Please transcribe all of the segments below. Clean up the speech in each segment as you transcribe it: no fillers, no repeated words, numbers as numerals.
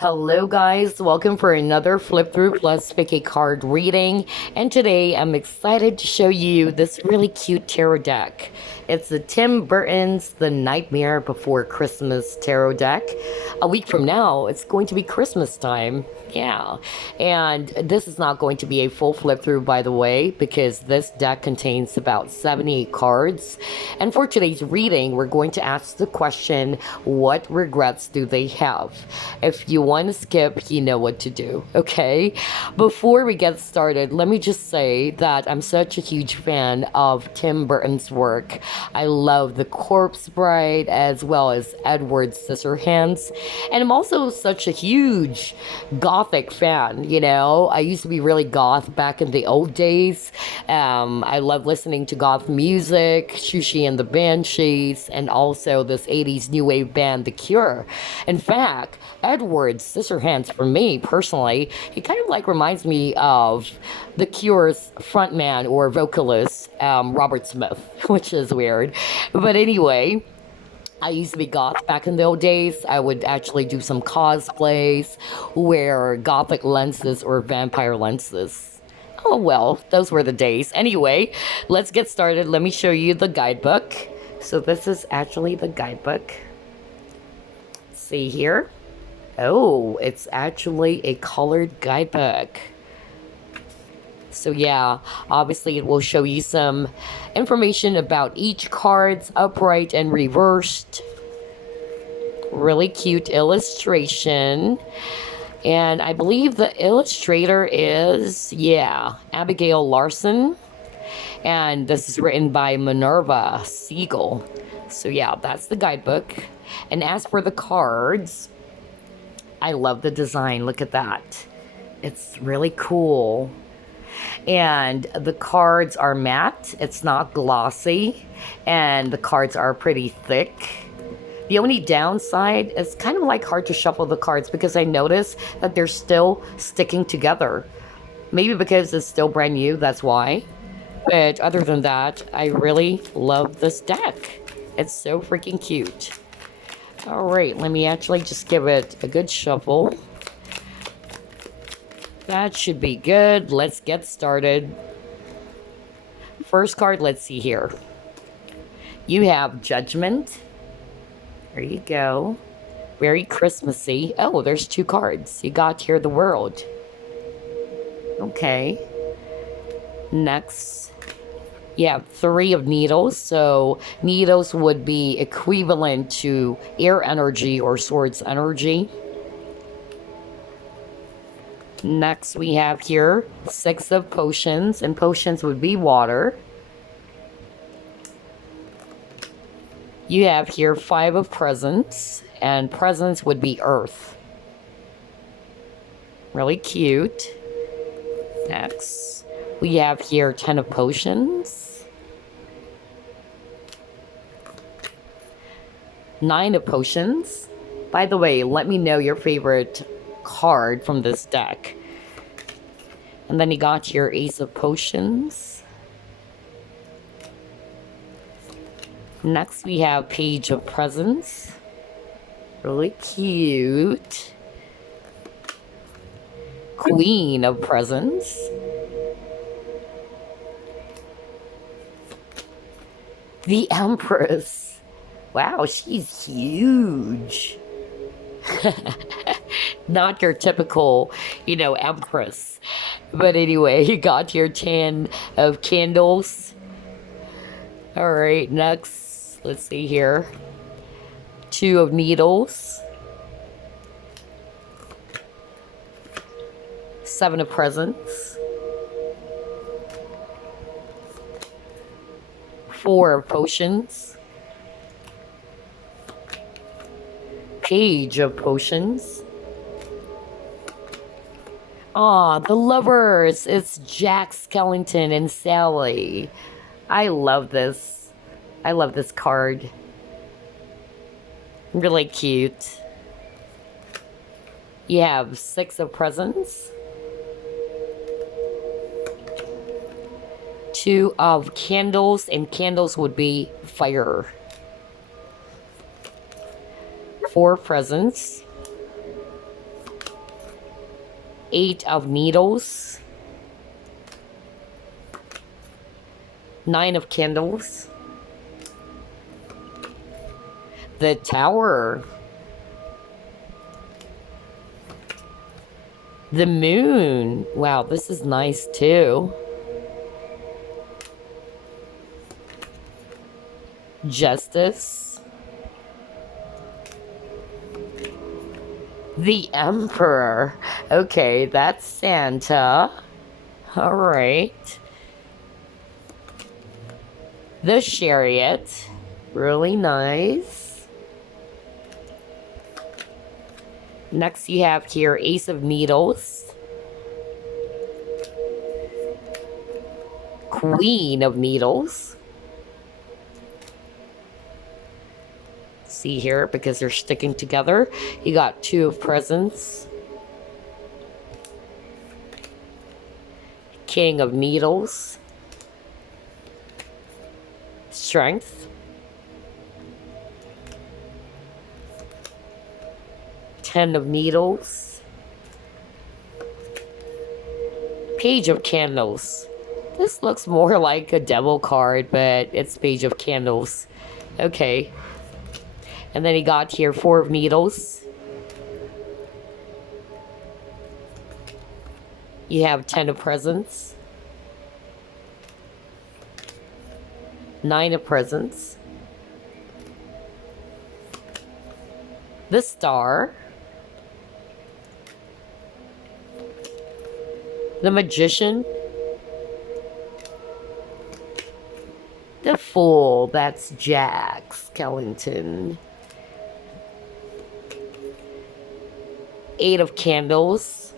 Hello guys, welcome for another flip through plus pick a card reading, and today I'm excited to show you this really cute tarot deck. It's the Tim Burton's The Nightmare Before Christmas tarot deck. A week from now, it's going to be Christmas time. Yeah, and this is not going to be a full flip through, by the way, because this deck contains about 70 cards. And for today's reading, we're going to ask the question, what regrets do they have? If you want to skip, you know what to do, okay? Before we get started, let me just say that I'm such a huge fan of Tim Burton's work. I love The Corpse Bride as well as Edward Scissorhands, and I'm also such a huge gothic fan. I used to be really goth back in the old days. I love listening to goth music, Shushi and the Banshees, and also this 80s new wave band The Cure. In fact, Edward Scissorhands, for me personally, he kind of like reminds me of The Cure's frontman or vocalist, Robert Smith, which is weird. But anyway, I used to be goth back in the old days. I would actually do some cosplays, wear gothic lenses or vampire lenses. Oh well, those were the days. Anyway, let's get started. Let me show you the guidebook. So this is actually the guidebook. See here? Oh, it's actually a colored guidebook. So yeah, obviously it will show you some information about each card's upright and reversed. Really cute illustration. And I believe the illustrator is, Abigail Larson. And this is written by Minerva Siegel. So yeah, that's the guidebook. And as for the cards, I love the design. Look at that. It's really cool. And the cards are matte. It's not glossy. And the cards are pretty thick. The only downside is kind of like hard to shuffle the cards because I notice that they're still sticking together. Maybe because it's still brand new, that's why. But other than that, I really love this deck. It's so freaking cute. Alright, let me actually just give it a good shuffle. That should be good. Let's get started. First card, let's see here. You have Judgment. There you go. Very Christmassy. Oh, there's two cards. You got here the World. Okay. Next, you have Three of Needles. So needles would be equivalent to air energy or swords energy. Next, we have here Six of Potions, and potions would be water. You have here Five of Presents, and presents would be earth. Really cute. Next, we have here Ten of Potions. Nine of Potions. By the way, let me know your favorite card from this deck. And then you got your Ace of Potions. Next we have Page of Presents. Really cute. Queen of Presents. The Empress. Wow, she's huge. Not your typical, empress. But anyway, you got your 10 of candles. Alright, next, let's see here. Two of needles. Seven of presents. Four of potions. Page of Potions. Aw, the lovers. It's Jack Skellington and Sally. I love this. I love this card. Really cute. You have Six of Presents. Two of candles, and candles would be fire. Four presents. Eight of Needles. Nine of Candles. The Tower. The Moon. Wow, this is nice too. Justice. The Emperor. Okay, that's Santa. All right. The Chariot. Really nice. Next you have here Ace of Needles. Queen of Needles. See here, because they're sticking together. You got Two of Presents. King of Needles. Strength. Ten of Needles. Page of Candles. This looks more like a devil card, but it's Page of Candles. Okay. And then he got here Four of Needles. You have Ten of Presents. Nine of Presents. The Star. The Magician. The Fool. That's Jack Skellington. Eight of Candles.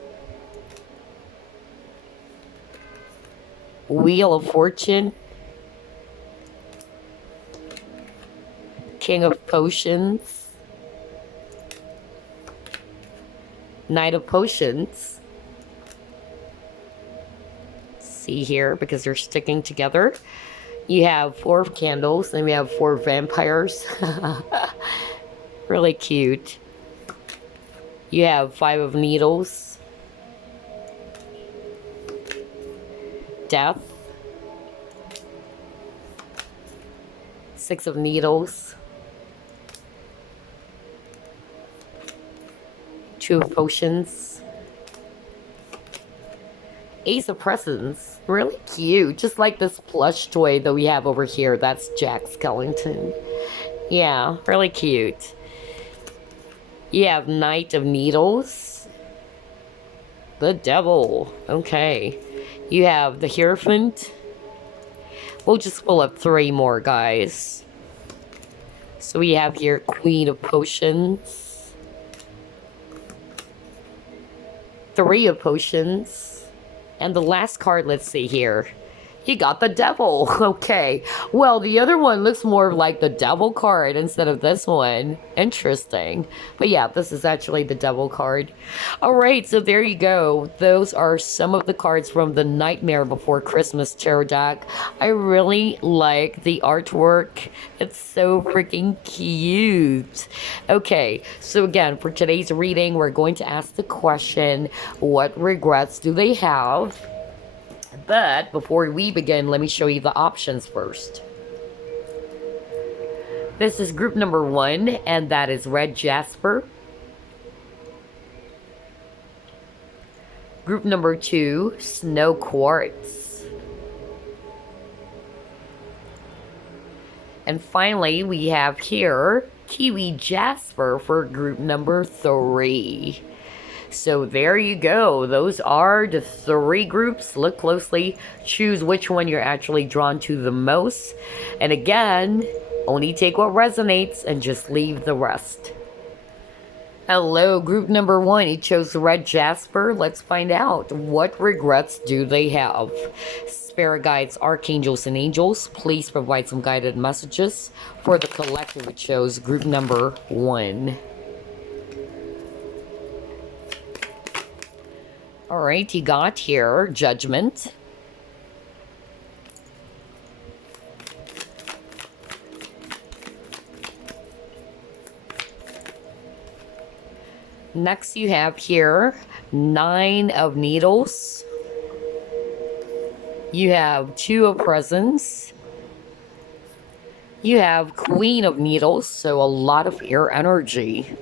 Wheel of Fortune. King of Potions. Knight of Potions. See here, because they're sticking together. You have Four of Candles, and we have Four vampires. Really cute. You have Five of Needles. Death. Six of Needles. Two of Potions. Ace of Presents. Really cute. Just like this plush toy that we have over here. That's Jack Skellington. Yeah, really cute. You have Knight of Needles. The Devil. Okay. You have the Hierophant. We'll just pull up three more, guys. So we have here Queen of Potions. Three of Potions. And the last card, let's see here. You got the Devil. Okay. Well, the other one looks more like the Devil card instead of this one. Interesting. But yeah, this is actually the Devil card. Alright, so there you go. Those are some of the cards from the Nightmare Before Christmas tarot deck. I really like the artwork. It's so freaking cute. Okay, so again, for today's reading, we're going to ask the question, what regrets do they have? But before we begin, let me show you the options first. This is group number 1, and that is Red Jasper. Group number 2, Snow Quartz. And finally, we have here Kiwi Jasper for group number 3. So there you go. Those are the 3 groups. Look closely. Choose which one you're actually drawn to the most. And again, only take what resonates and just leave the rest. Hello, group number 1. You chose Red Jasper. Let's find out. What regrets do they have? Spirit guides, archangels, and angels, please provide some guided messages for the collective who chose group number 1. Alright, you got here Judgment. Next, you have here Nine of Needles. You have Two of Presents. You have Queen of Needles, so a lot of air energy.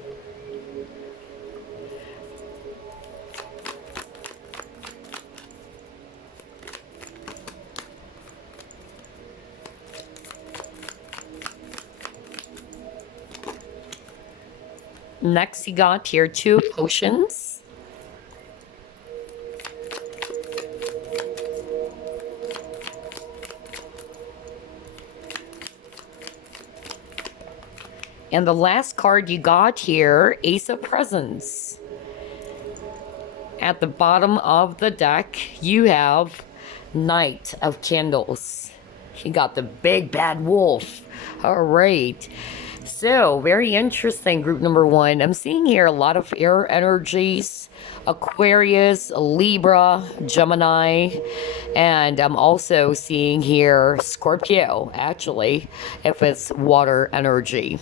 Next, you got here Two of Potions. And the last card you got here, Ace of Presents. At the bottom of the deck, you have Knight of Candles. You got the big bad wolf. All right. So, very interesting, group number one. I'm seeing here a lot of air energies. Aquarius, Libra, Gemini, and I'm also seeing here Scorpio, actually, if it's water energy.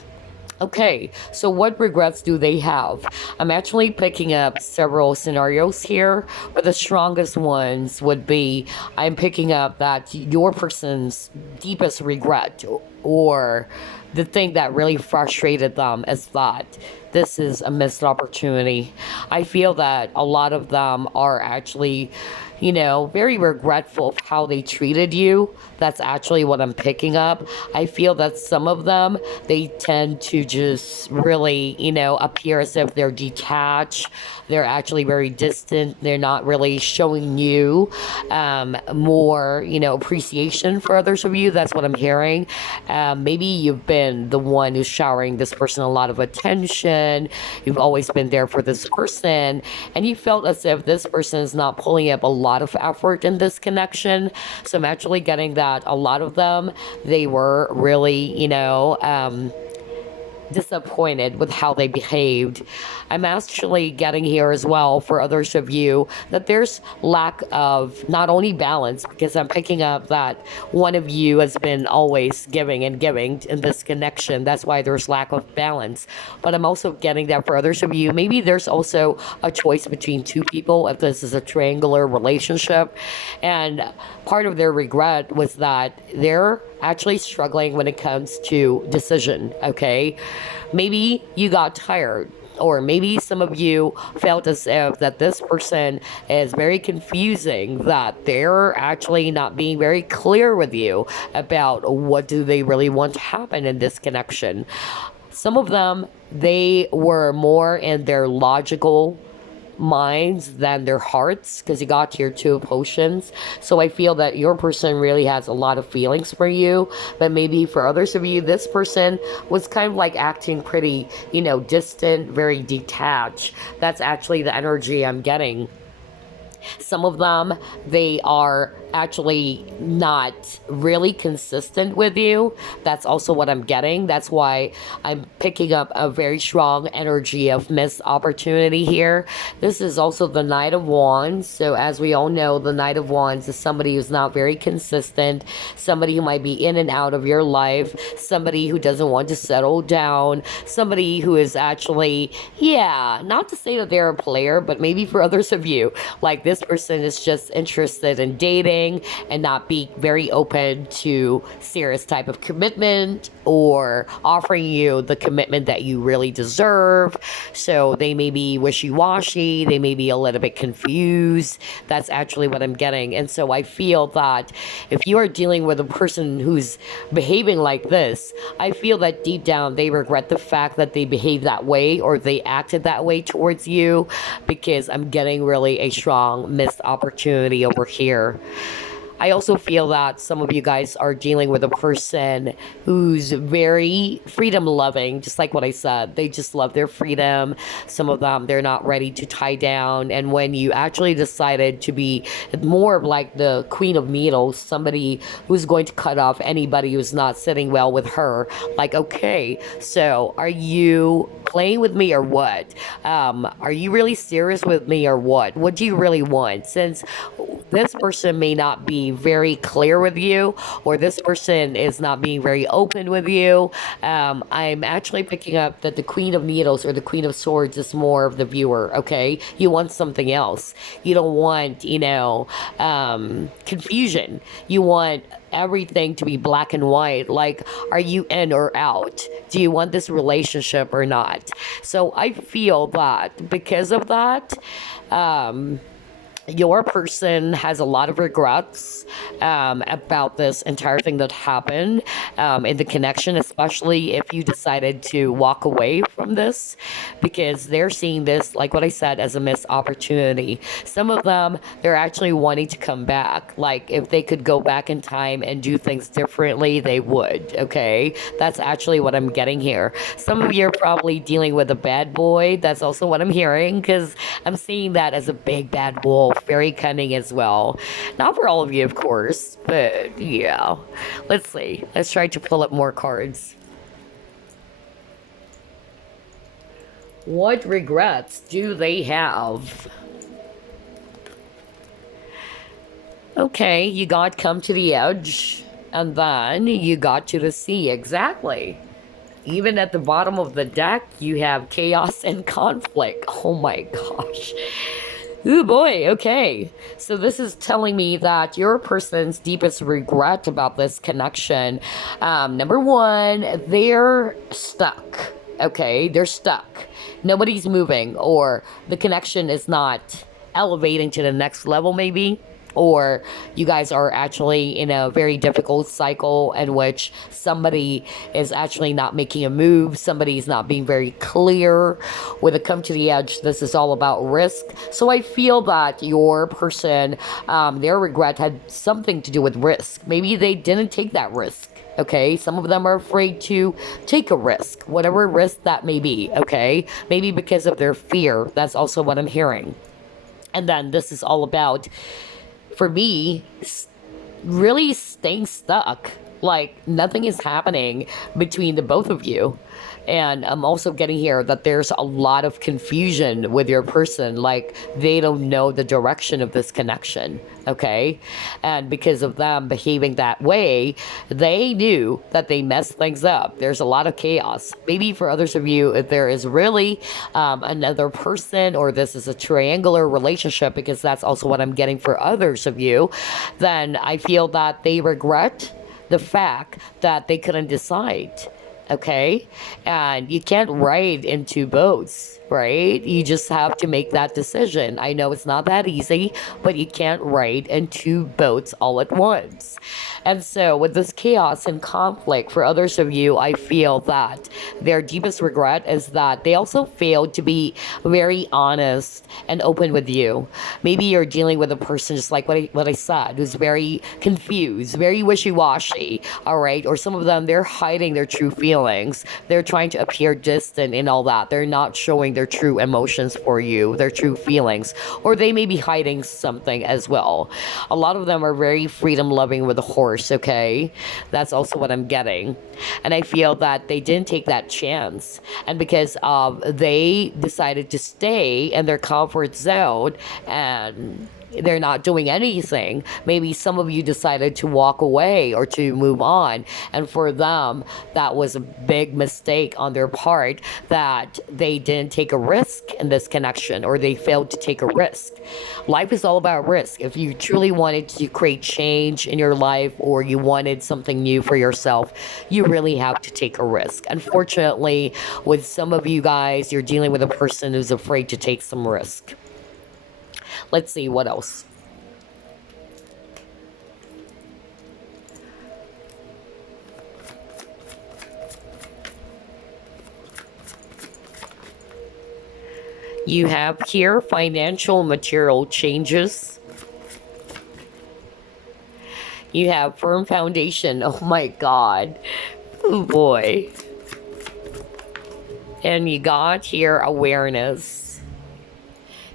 Okay, so what regrets do they have? I'm actually picking up several scenarios here, but the strongest ones would be I'm picking up that your person's deepest regret or the thing that really frustrated them is that this is a missed opportunity. I feel that a lot of them are actually, very regretful of how they treated you. That's actually what I'm picking up. I feel that some of them, they tend to just really, appear as if they're detached. They're actually very distant. They're not really showing you more, appreciation for others of you. That's what I'm hearing. Maybe you've been the one who's showering this person a lot of attention. You've always been there for this person. And you felt as if this person is not pulling up a lot of effort in this connection. So I'm actually getting that a lot of them, they were really, disappointed with how they behaved. I'm actually getting here as well for others of you that there's lack of not only balance, because I'm picking up that one of you has been always giving and giving in this connection. That's why there's lack of balance. But I'm also getting that for others of you. Maybe there's also a choice between two people if this is a triangular relationship. And part of their regret was that they're actually struggling when it comes to decision, okay? Maybe you got tired, or maybe some of you felt as if that this person is very confusing, that they're actually not being very clear with you about what do they really want to happen in this connection. Some of them, they were more in their logical minds than their hearts, because you got your Two of Potions. So I feel that your person really has a lot of feelings for you, but maybe for others of you, this person was kind of like acting pretty, distant, very detached. That's actually the energy I'm getting. Some of them, they are actually not really consistent with you. That's also what I'm getting. That's why I'm picking up a very strong energy of missed opportunity here. This is also the Knight of Wands. So as we all know, the Knight of Wands is somebody who's not very consistent, somebody who might be in and out of your life, somebody who doesn't want to settle down, somebody who is actually, not to say that they're a player, but maybe for others of you, like this person is just interested in dating and not be very open to serious type of commitment or offering you the commitment that you really deserve. So they may be wishy-washy, they may be a little bit confused. That's actually what I'm getting. And so I feel that if you are dealing with a person who's behaving like this, I feel that deep down they regret the fact that they behaved that way or they acted that way towards you, because I'm getting really a strong missed opportunity over here. I also feel that some of you guys are dealing with a person who's very freedom loving, just like what I said. They just love their freedom. Some of them, they're not ready to tie down. And when you actually decided to be more of like the Queen of Needles, somebody who's going to cut off anybody who's not sitting well with her, like, okay, so are you playing with me or what? Are you really serious with me or what? What do you really want? Since this person may not be very clear with you, or this person is not being very open with you. I'm actually picking up that the Queen of Needles or the Queen of Swords is more of the viewer, okay? You want something else. You don't want, confusion. You want everything to be black and white. Like, are you in or out? Do you want this relationship or not? So I feel that because of that, your person has a lot of regrets about this entire thing that happened in the connection, especially if you decided to walk away from this, because they're seeing this, like what I said, as a missed opportunity. Some of them, they're actually wanting to come back. Like, if they could go back in time and do things differently, they would, okay? That's actually what I'm getting here. Some of you are probably dealing with a bad boy. That's also what I'm hearing, because I'm seeing that as a big bad wolf, very cunning as well. Not for all of you, of course, but yeah. Let's see. Let's try to pull up more cards. What regrets do they have? Okay, you got come to the edge, and then you got to the sea. Exactly. Even at the bottom of the deck, you have chaos and conflict. Oh my gosh. Oh boy, okay. So this is telling me that your person's deepest regret about this connection, number one, they're stuck. Okay, they're stuck. Nobody's moving, or the connection is not elevating to the next level, maybe. Or you guys are actually in a very difficult cycle in which somebody is actually not making a move, somebody's not being very clear. With a come to the edge, this is all about risk. So I feel that your person, their regret had something to do with risk. Maybe they didn't take that risk. Okay, some of them are afraid to take a risk, whatever risk that may be. Okay, maybe because of their fear. That's also what I'm hearing. And then this is all about, for me, really staying stuck. Like, nothing is happening between the both of you. And I'm also getting here that there's a lot of confusion with your person. Like, they don't know the direction of this connection, okay? And because of them behaving that way, they knew that they messed things up. There's a lot of chaos. Maybe for others of you, if there is really another person, or this is a triangular relationship, because that's also what I'm getting for others of you, then I feel that they regret the fact that they couldn't decide. Okay, and you can't ride in two boats, right? You just have to make that decision. I know it's not that easy, but you can't ride in two boats all at once. And so with this chaos and conflict, for others of you, I feel that their deepest regret is that they also failed to be very honest and open with you. Maybe you're dealing with a person, just like what I said, who's very confused, very wishy-washy, all right? Or some of them, they're hiding their true feelings. They're trying to appear distant and all that. They're not showing their true emotions for you, their true feelings. Or they may be hiding something as well. A lot of them are very freedom-loving with a horse, okay? That's also what I'm getting. And I feel that they didn't take that chance. And because they decided to stay in their comfort zone, and they're not doing anything. Maybe some of you decided to walk away or to move on. And for them, that was a big mistake on their part, that they didn't take a risk in this connection, or they failed to take a risk. Life is all about risk. If you truly wanted to create change in your life, or you wanted something new for yourself, you really have to take a risk. Unfortunately, with some of you guys, you're dealing with a person who's afraid to take some risk. Let's see what else. You have here financial material changes. You have firm foundation. Oh my God. Oh boy. And you got here awareness.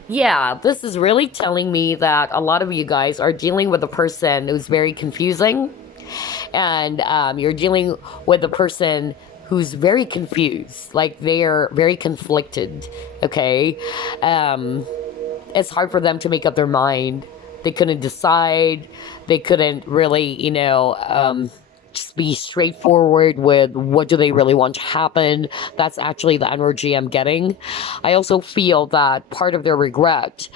Yeah, this is really telling me that a lot of you guys are dealing with a person who's very confusing. And you're dealing with a person who's very confused. Like, they're very conflicted, okay? It's hard for them to make up their mind. They couldn't decide. They couldn't really, just be straightforward with what do they really want to happen. That's actually the energy I'm getting. I also feel that part of their regret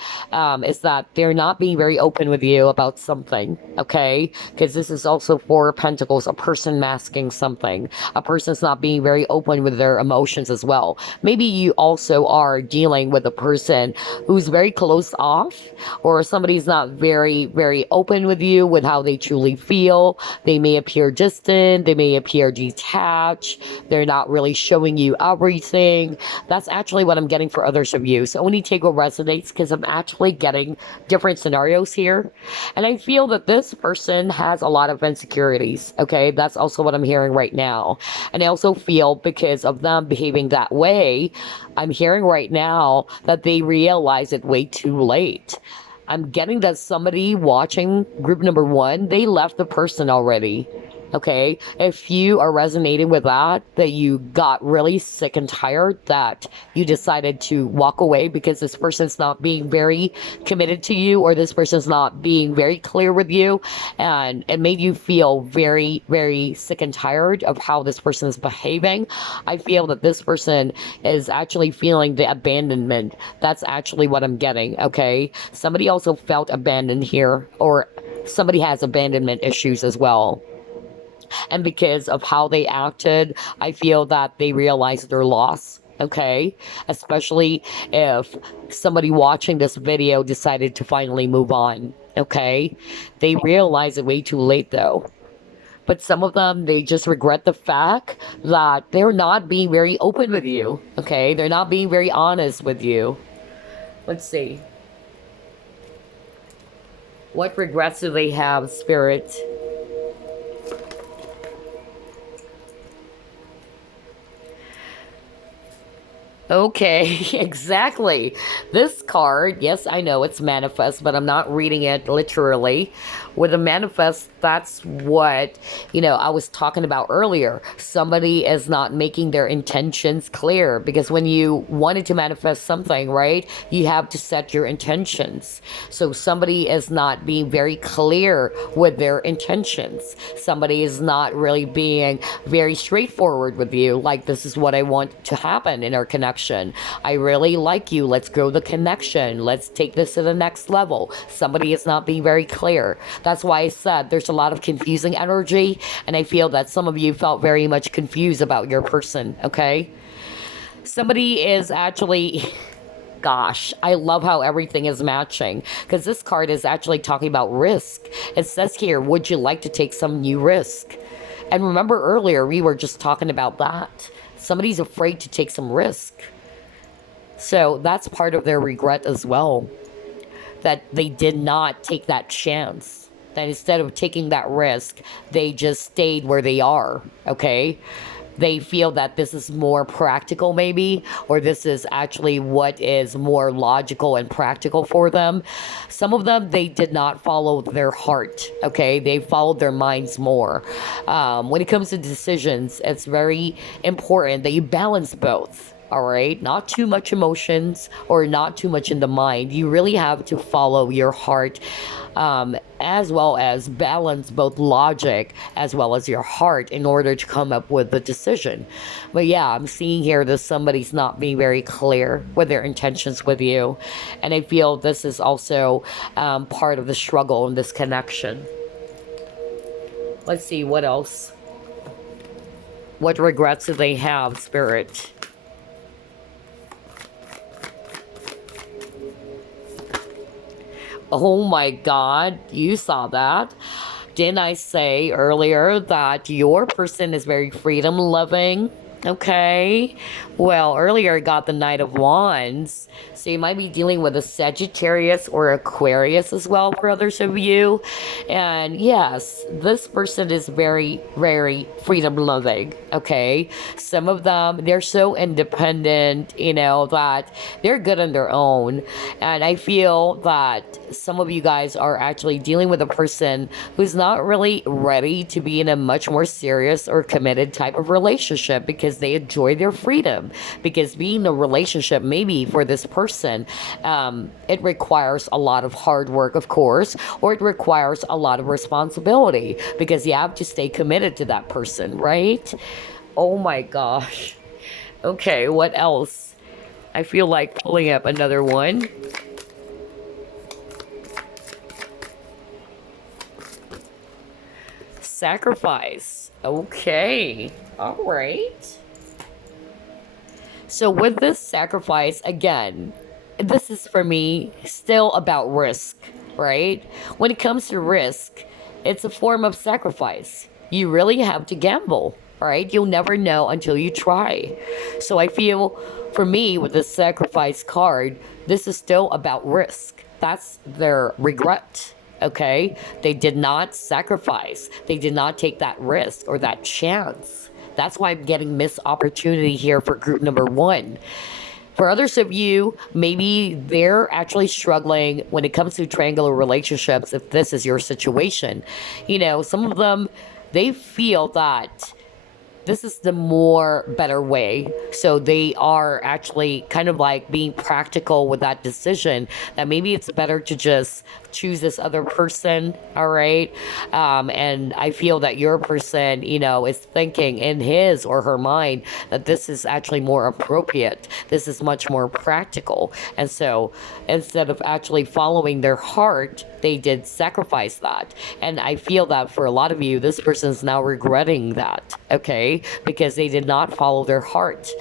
is that they're not being very open with you about something, okay? Because this is also Four of Pentacles, a person masking something. A person's not being very open with their emotions as well. Maybe you also are dealing with a person who's very close off, or somebody's not very, very open with you with how they truly feel. They may appear distant, they may appear detached, they're not really showing you everything. That's actually what I'm getting for others of you. So only take what resonates, because I'm actually getting different scenarios here. And I feel that this person has a lot of insecurities, okay? That's also what I'm hearing right now. And I also feel because of them behaving that way, I'm hearing right now that they realize it way too late. I'm getting that somebody watching group number 1, they left the person already. Okay, if you are resonating with that you got really sick and tired, that you decided to walk away because this person's not being very committed to you, or this person's not being very clear with you, and it made you feel very, very sick and tired of how this person is behaving, I feel that this person is actually feeling the abandonment. That's actually what I'm getting, okay? Somebody also felt abandoned here, or somebody has abandonment issues as well. And because of how they acted, I feel that they realized their loss, okay? Especially if somebody watching this video decided to finally move on, okay? They realize it way too late though. But some of them, they just regret the fact that they're not being very open with you, okay? They're not being very honest with you. Let's see. What regrets do they have, Spirit? Okay, exactly. This card, yes, I know it's manifest, but I'm not reading it literally. With a manifest, that's what, I was talking about earlier. Somebody is not making their intentions clear, because when you wanted to manifest something, right, you have to set your intentions. So somebody is not being very clear with their intentions. Somebody is not really being very straightforward with you, like, this is what I want to happen in our connection. I really like you. Let's grow the connection. Let's take this to the next level. Somebody is not being very clear. That's why I said there's a lot of confusing energy, and I feel that some of you felt very much confused about your person, okay? Somebody is actually... Gosh, I love how everything is matching, because this card is actually talking about risk. It says here, would you like to take some new risk? And remember earlier, we were just talking about that. Somebody's afraid to take some risk. So that's part of their regret as well. That they did not take that chance. That instead of taking that risk, they just stayed where they are, okay? They feel that this is more practical maybe, or this is actually what is more logical and practical for them. Some of them, they did not follow their heart, okay? They followed their minds more. When it comes to decisions, it's very important that you balance both. All right, not too much emotions or not too much in the mind. You really have to follow your heart, as well as balance both logic as well as your heart in order to come up with the decision. But yeah, I'm seeing here that somebody's not being very clear with their intentions with you, and I feel this is also part of the struggle in this connection. Let's see what else. What regrets do they have, Spirit? Oh my God, you saw that. Didn't I say earlier that your person is very freedom loving? Okay. Well, earlier I got the Knight of Wands. So you might be dealing with a Sagittarius or Aquarius as well for others of you. And yes, this person is very, very freedom loving. Okay. Some of them, they're so independent, that they're good on their own. And I feel that some of you guys are actually dealing with a person who's not really ready to be in a much more serious or committed type of relationship, because because they enjoy their freedom. Because being in a relationship, maybe for this person, it requires a lot of hard work, of course, or it requires a lot of responsibility because you have to stay committed to that person, right? Oh my gosh. Okay, what else? I feel like pulling up another one. Sacrifice. Okay. All right. So with this sacrifice, again, this is for me still about risk, right? When it comes to risk, it's a form of sacrifice. You really have to gamble, right? You'll never know until you try. So I feel for me with this sacrifice card, this is still about risk. That's their regret. Okay? They did not sacrifice. They did not take that risk or that chance. That's why I'm getting missed opportunity here for group number one. For others of you, maybe they're actually struggling when it comes to triangular relationships, if this is your situation. You know, some of them, they feel that this is the more better way. So they are actually kind of like being practical with that decision that maybe it's better to just choose this other person. All right. And I feel that your person, you know, is thinking in his or her mind that this is actually more appropriate. This is much more practical. And so instead of actually following their heart, they did sacrifice that. And I feel that for a lot of you, this person is now regretting that. Okay. Because they did not follow their heart.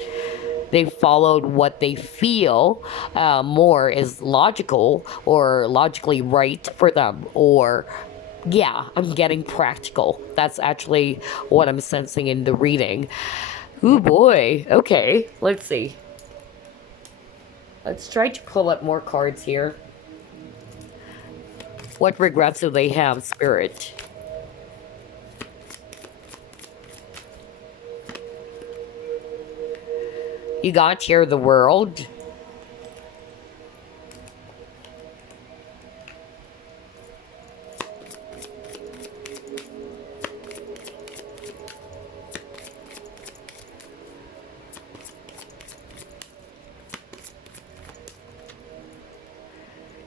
They followed what they feel more is logical or logically right for them. Or, yeah, I'm getting practical. That's actually what I'm sensing in the reading. Oh boy. Okay, let's see. Let's try to pull up more cards here. What regrets do they have, Spirit? You got here the World.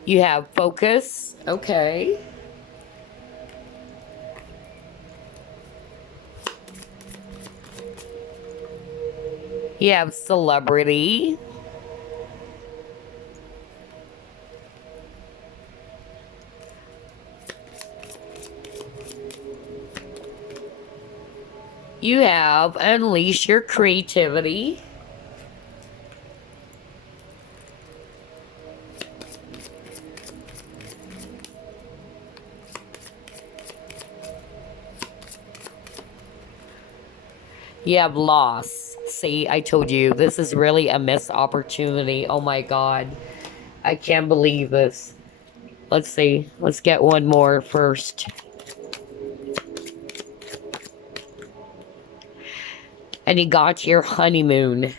You have Focus. Okay. You have Celebrity. You have Unleash Your Creativity. You have Loss. See, I told you, this is really a missed opportunity. Oh my God. I can't believe this. Let's see. Let's get one more first. And you got your Honeymoon.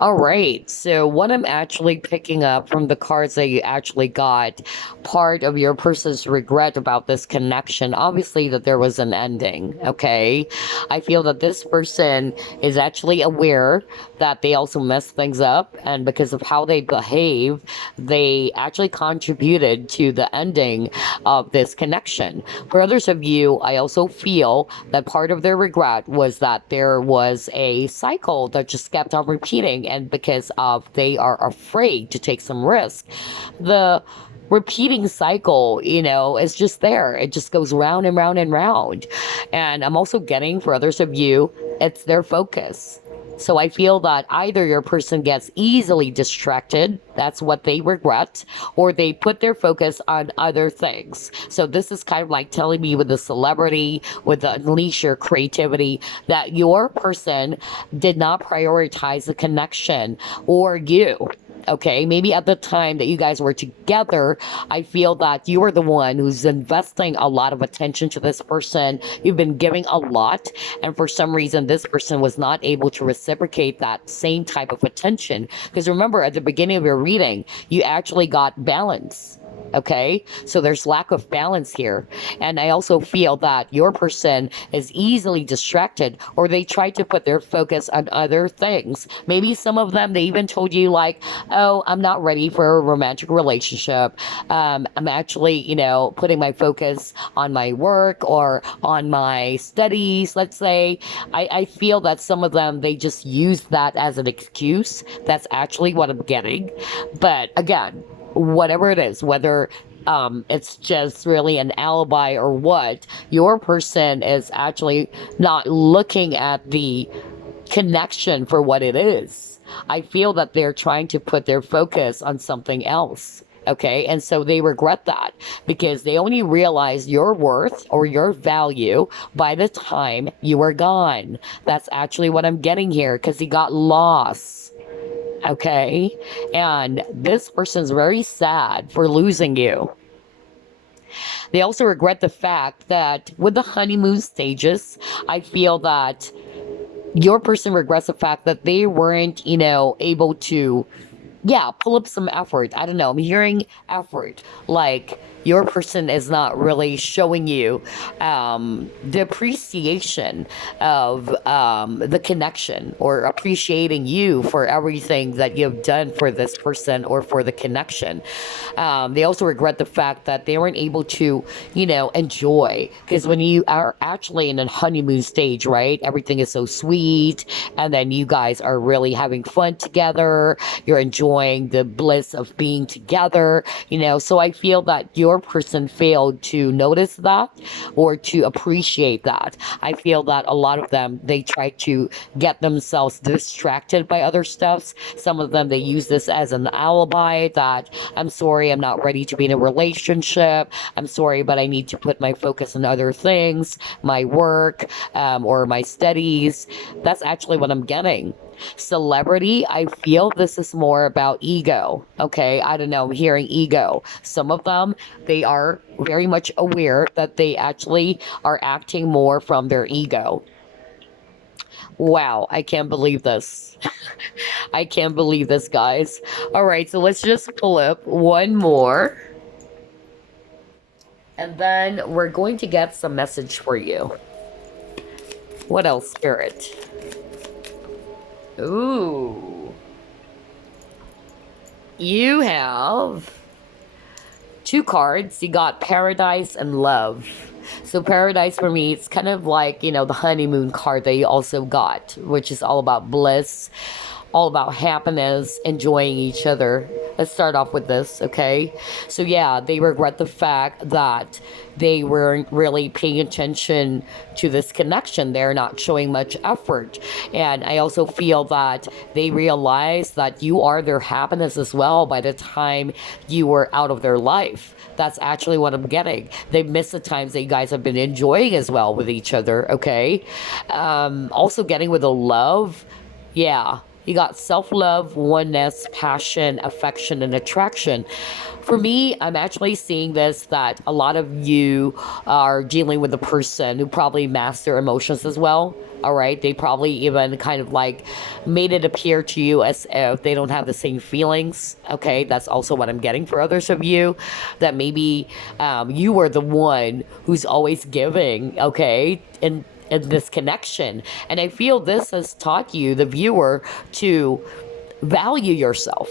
All right, so what I'm actually picking up from the cards that you actually got, part of your person's regret about this connection, obviously that there was an ending, okay? I feel that this person is actually aware that they also messed things up, and because of how they behave, they actually contributed to the ending of this connection. For others of you, I also feel that part of their regret was that there was a cycle that just kept on repeating, and because of they are afraid to take some risk, the repeating cycle, you know, is just there. It just goes round and round and round. And I'm also getting, for others of you, it's their focus. So I feel that either your person gets easily distracted, that's what they regret, or they put their focus on other things. So this is kind of like telling me with the Celebrity, with the Unleash Your Creativity, that your person did not prioritize the connection or you. Okay, maybe at the time that you guys were together, I feel that you are the one who's investing a lot of attention to this person. You've been giving a lot, and for some reason, this person was not able to reciprocate that same type of attention. Because remember, at the beginning of your reading, you actually got balance. Okay, so there's lack of balance here. And I also feel that your person is easily distracted, or they try to put their focus on other things. Maybe some of them, they even told you, like, oh, I'm not ready for a romantic relationship. I'm actually, putting my focus on my work or on my studies, let's say. I feel that some of them, they just use that as an excuse. That's actually what I'm getting. But again, whatever it is, whether it's just really an alibi or what, your person is actually not looking at the connection for what it is. I feel that they're trying to put their focus on something else. Okay, and so they regret that because they only realize your worth or your value by the time you are gone. That's actually what I'm getting here, because he got lost. Okay, and this person's very sad for losing you. They also regret the fact that with the honeymoon stages, I feel that your person regrets the fact that they weren't, able to, yeah, pull up some effort. I don't know. I'm hearing effort. Like your person is not really showing you the appreciation of the connection, or appreciating you for everything that you've done for this person or for the connection. They also regret the fact that they weren't able to, enjoy. Because when you are actually in a honeymoon stage, right, everything is so sweet. And then you guys are really having fun together. You're enjoying the bliss of being together, So I feel that your person failed to notice that or to appreciate that. I feel that a lot of them, they try to get themselves distracted by other stuffs. Some of them, they use this as an alibi that I'm sorry, I'm not ready to be in a relationship. I'm sorry, but I need to put my focus on other things, my work, or my studies. That's actually what I'm getting. Celebrity, I feel this is more about ego. Okay, I don't know, I'm hearing ego. Some of them, they are very much aware that they actually are acting more from their ego. Wow, I can't believe this. I can't believe this, guys. All right, so let's just pull up one more, and then we're going to get some message for you. What else, Spirit? Ooh. You have two cards. You got Paradise and Love. So Paradise for me, it's kind of like, the honeymoon card that you also got, which is all about bliss, all about happiness, enjoying each other. Let's start off with this, okay? So yeah, they regret the fact that they weren't really paying attention to this connection. They're not showing much effort. And I also feel that they realize that you are their happiness as well by the time you were out of their life. That's actually what I'm getting. They miss the times that you guys have been enjoying as well with each other, okay? Also getting with the love, yeah. You got self-love, oneness, passion, affection, and attraction. For me, I'm actually seeing this, that a lot of you are dealing with a person who probably masked their emotions as well. All right. They probably even kind of like made it appear to you as if they don't have the same feelings. Okay. That's also what I'm getting for others of you, that maybe you were the one who's always giving. Okay. And this connection. And I feel this has taught you, the viewer, to value yourself.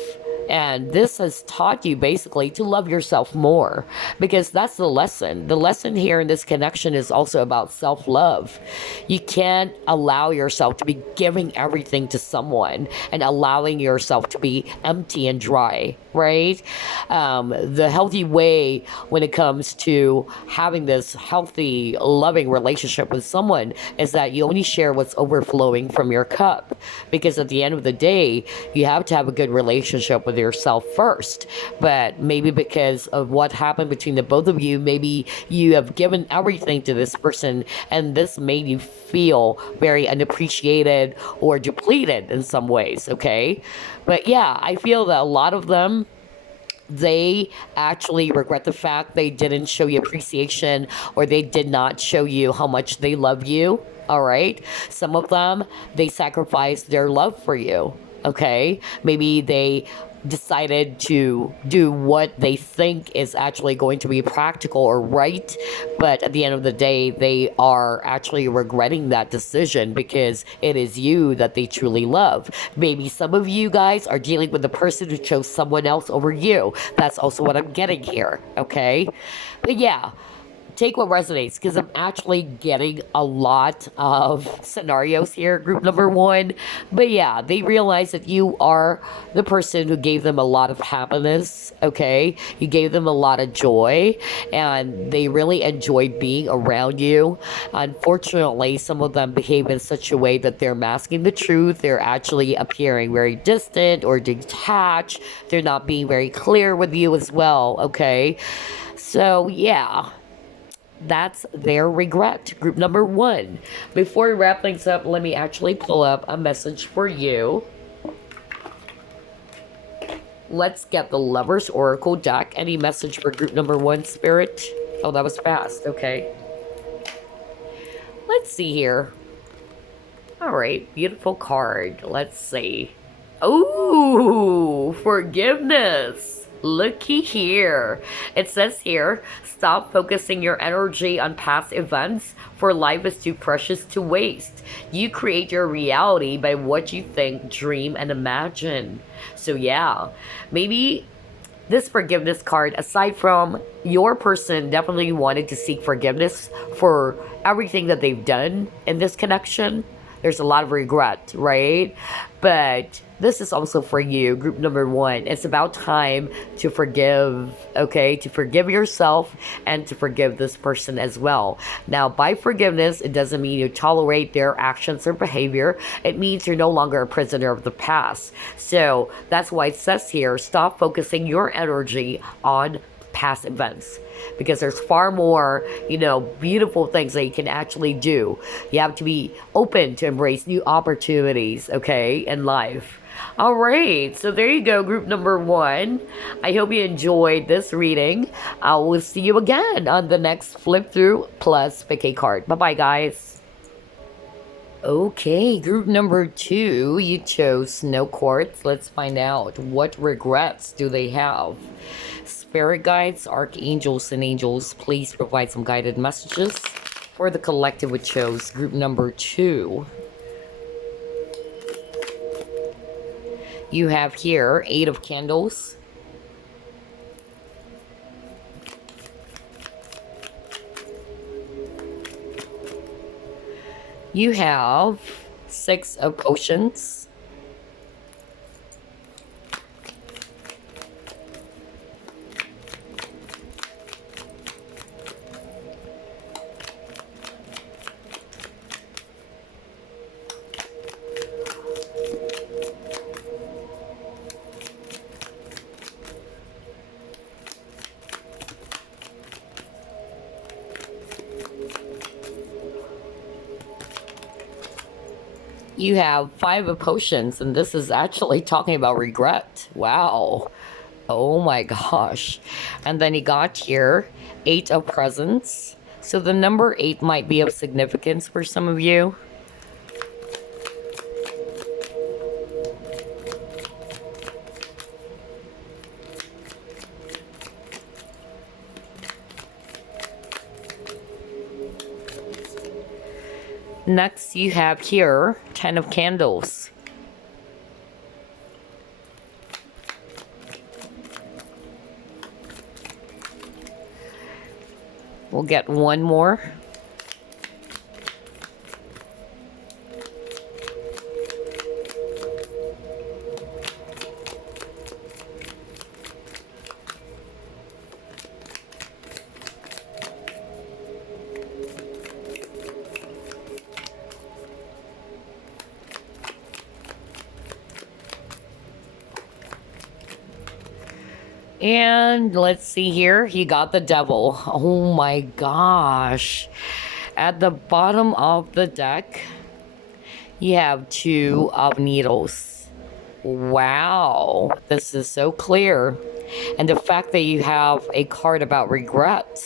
And this has taught you basically to love yourself more, because that's the lesson. The lesson here in this connection is also about self-love. You can't allow yourself to be giving everything to someone and allowing yourself to be empty and dry, right? The healthy way when it comes to having this healthy, loving relationship with someone is that you only share what's overflowing from your cup. Because at the end of the day, you have to have a good relationship with yourself first. But maybe because of what happened between the both of you, maybe you have given everything to this person, and this made you feel very unappreciated or depleted in some ways, okay? But yeah, I feel that a lot of them, they actually regret the fact they didn't show you appreciation, or they did not show you how much they love you. All right. Some of them, they sacrificed their love for you. Okay. Maybe they decided to do what they think is actually going to be practical or right, but at the end of the day they are actually regretting that decision because it is you that they truly love. Maybe some of you guys are dealing with the person who chose someone else over you. That's also what I'm getting here, okay? But yeah, take what resonates, because I'm actually getting a lot of scenarios here, group number one. But yeah, they realize that you are the person who gave them a lot of happiness, okay? You gave them a lot of joy, and they really enjoyed being around you. Unfortunately, some of them behave in such a way that they're masking the truth. They're actually appearing very distant or detached. They're not being very clear with you as well, okay? So, yeah, that's their regret. Group number one. Before we wrap things up, let me actually pull up a message for you. Let's get the Lover's Oracle deck. Any message for group number one, Spirit? Oh, that was fast. Okay. Let's see here. All right, beautiful card. Let's see. Oh, forgiveness. Looky here. It says here, stop focusing your energy on past events, for life is too precious to waste. You create your reality by what you think, dream, and imagine. So yeah, maybe this forgiveness card, aside from your person definitely wanted to seek forgiveness for everything that they've done in this connection, there's a lot of regret, right? But this is also for you, group number one. It's about time to forgive, okay? To forgive yourself and to forgive this person as well. Now, by forgiveness, it doesn't mean you tolerate their actions or behavior. It means you're no longer a prisoner of the past. So that's why it says here, stop focusing your energy on past events, because there's far more, beautiful things that you can actually do. You have to be open to embrace new opportunities, okay, in life. All right, so there you go, group number one. I hope you enjoyed this reading. I will see you again on the next flip through plus pick a card. Bye bye, guys. Okay, group number two, you chose Snow Quartz. Let's find out, what regrets do they have? Spirit guides, archangels, and angels, please provide some guided messages for the collective which chose group number two. You have here 8 of Candles. You have 6 of Potions. You have 5 of Potions, and this is actually talking about regret. Wow. Oh my gosh. And then you got here 8 of Presents. So the number 8 might be of significance for some of you. Next, you have here 10 of Candles. We'll get one more. And let's see here, he got the Devil. Oh my gosh. At the bottom of the deck, you have 2 of Needles. Wow, this is so clear. And the fact that you have a card about regret,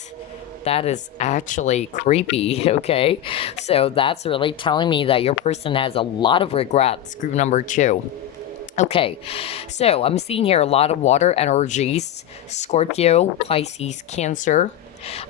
that is actually creepy, okay? So that's really telling me that your person has a lot of regrets, group number 2. Okay, so I'm seeing here a lot of water energies: Scorpio, Pisces, Cancer.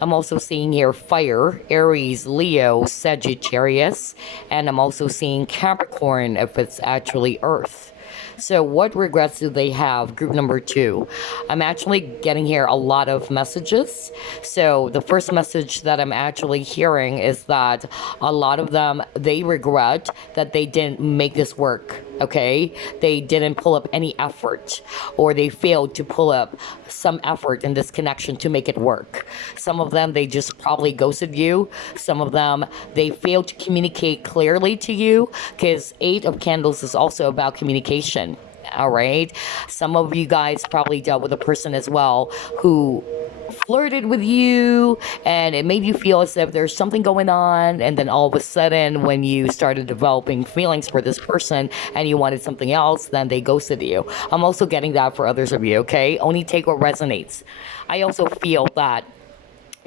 I'm also seeing here fire, Aries, Leo, Sagittarius, and I'm also seeing Capricorn if it's actually Earth. So, what regrets do they have? Group number two. I'm actually getting here a lot of messages. So, the first message that I'm actually hearing is that a lot of them, they regret that they didn't make this work. Okay, they didn't pull up any effort, or they failed to pull up some effort in this connection to make it work. Some of them, they just probably ghosted you. Some of them, they failed to communicate clearly to you, because Eight of Candles is also about communication. All right, some of you guys probably dealt with a person as well who flirted with you, and it made you feel as if there's something going on, and then all of a sudden when you started developing feelings for this person and you wanted something else, then they ghosted you. I'm also getting that for others of you. Okay, only take what resonates. I also feel that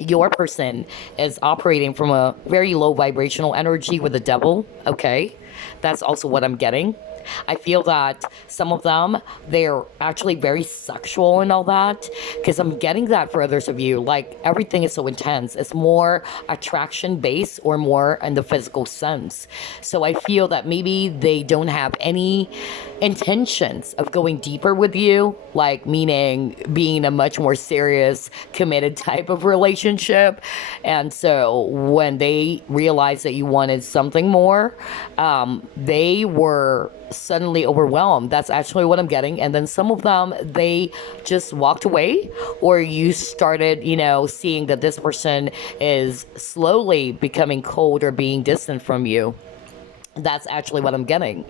your person is operating from a very low vibrational energy with the devil. Okay, that's also what I'm getting. I feel that some of them, they're actually very sexual and all that, because I'm getting that for others of you. Like, everything is so intense. It's more attraction based or more in the physical sense. So I feel that maybe they don't have any intentions of going deeper with you, like meaning being a much more serious, committed type of relationship. And so when they realized that you wanted something more, they were suddenly overwhelmed. That's actually what I'm getting. And then some of them, they just walked away, or you started, seeing that this person is slowly becoming cold or being distant from you. That's actually what I'm getting.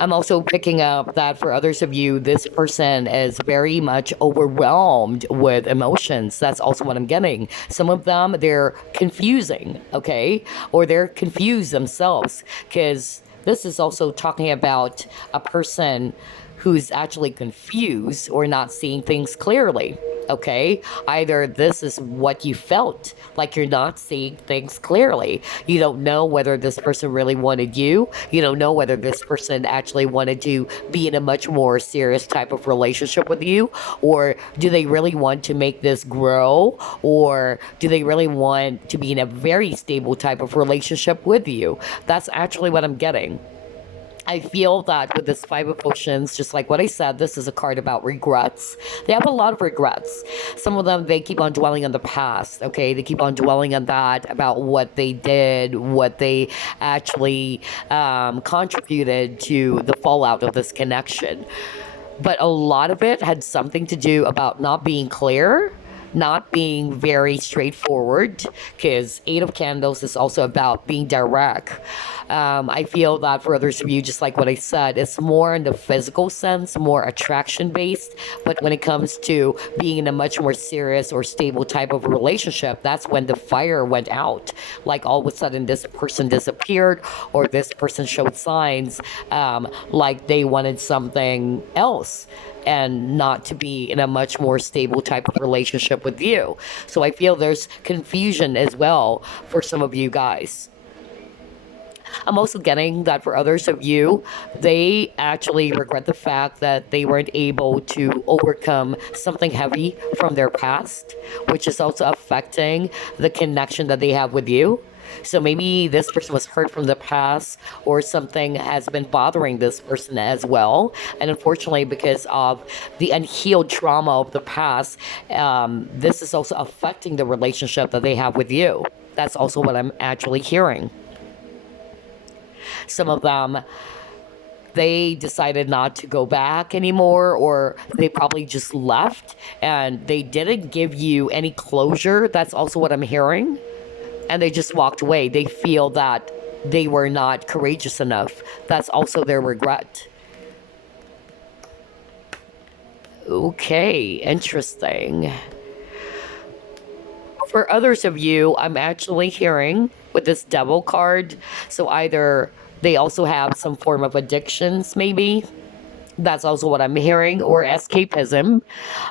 I'm also picking up that for others of you, this person is very much overwhelmed with emotions. That's also what I'm getting. Some of them, they're confusing, okay? Or they're confused themselves, because this is also talking about a person who's actually confused or not seeing things clearly. Okay, either this is what you felt, like you're not seeing things clearly. You don't know whether this person really wanted you. You don't know whether this person actually wanted to be in a much more serious type of relationship with you, or do they really want to make this grow, or do they really want to be in a very stable type of relationship with you? That's actually what I'm getting. I feel that with this Five of Oceans, just like what I said, this is a card about regrets. They have a lot of regrets. Some of them, they keep on dwelling on the past, okay? They keep on dwelling on that, about what they did, what they actually contributed to the fallout of this connection. But a lot of it had something to do about not being clear, not being very straightforward, because Eight of Candles is also about being direct. I feel that for others of you, just like what I said, it's more in the physical sense, more attraction based. But when it comes to being in a much more serious or stable type of relationship, that's when the fire went out. Like, all of a sudden, this person disappeared, or this person showed signs like they wanted something else and not to be in a much more stable type of relationship with you. So I feel there's confusion as well for some of you guys. I'm also getting that for others of you, they actually regret the fact that they weren't able to overcome something heavy from their past, which is also affecting the connection that they have with you. So maybe this person was hurt from the past, or something has been bothering this person as well. And unfortunately, because of the unhealed trauma of the past, this is also affecting the relationship that they have with you. That's also what I'm actually hearing. Some of them, they decided not to go back anymore, or they probably just left and they didn't give you any closure. That's also what I'm hearing. And they just walked away. They feel that they were not courageous enough. That's also their regret. Okay, interesting. For others of you, I'm actually hearing with this devil card, so either they also have some form of addictions, maybe, That's also what I'm hearing, or escapism.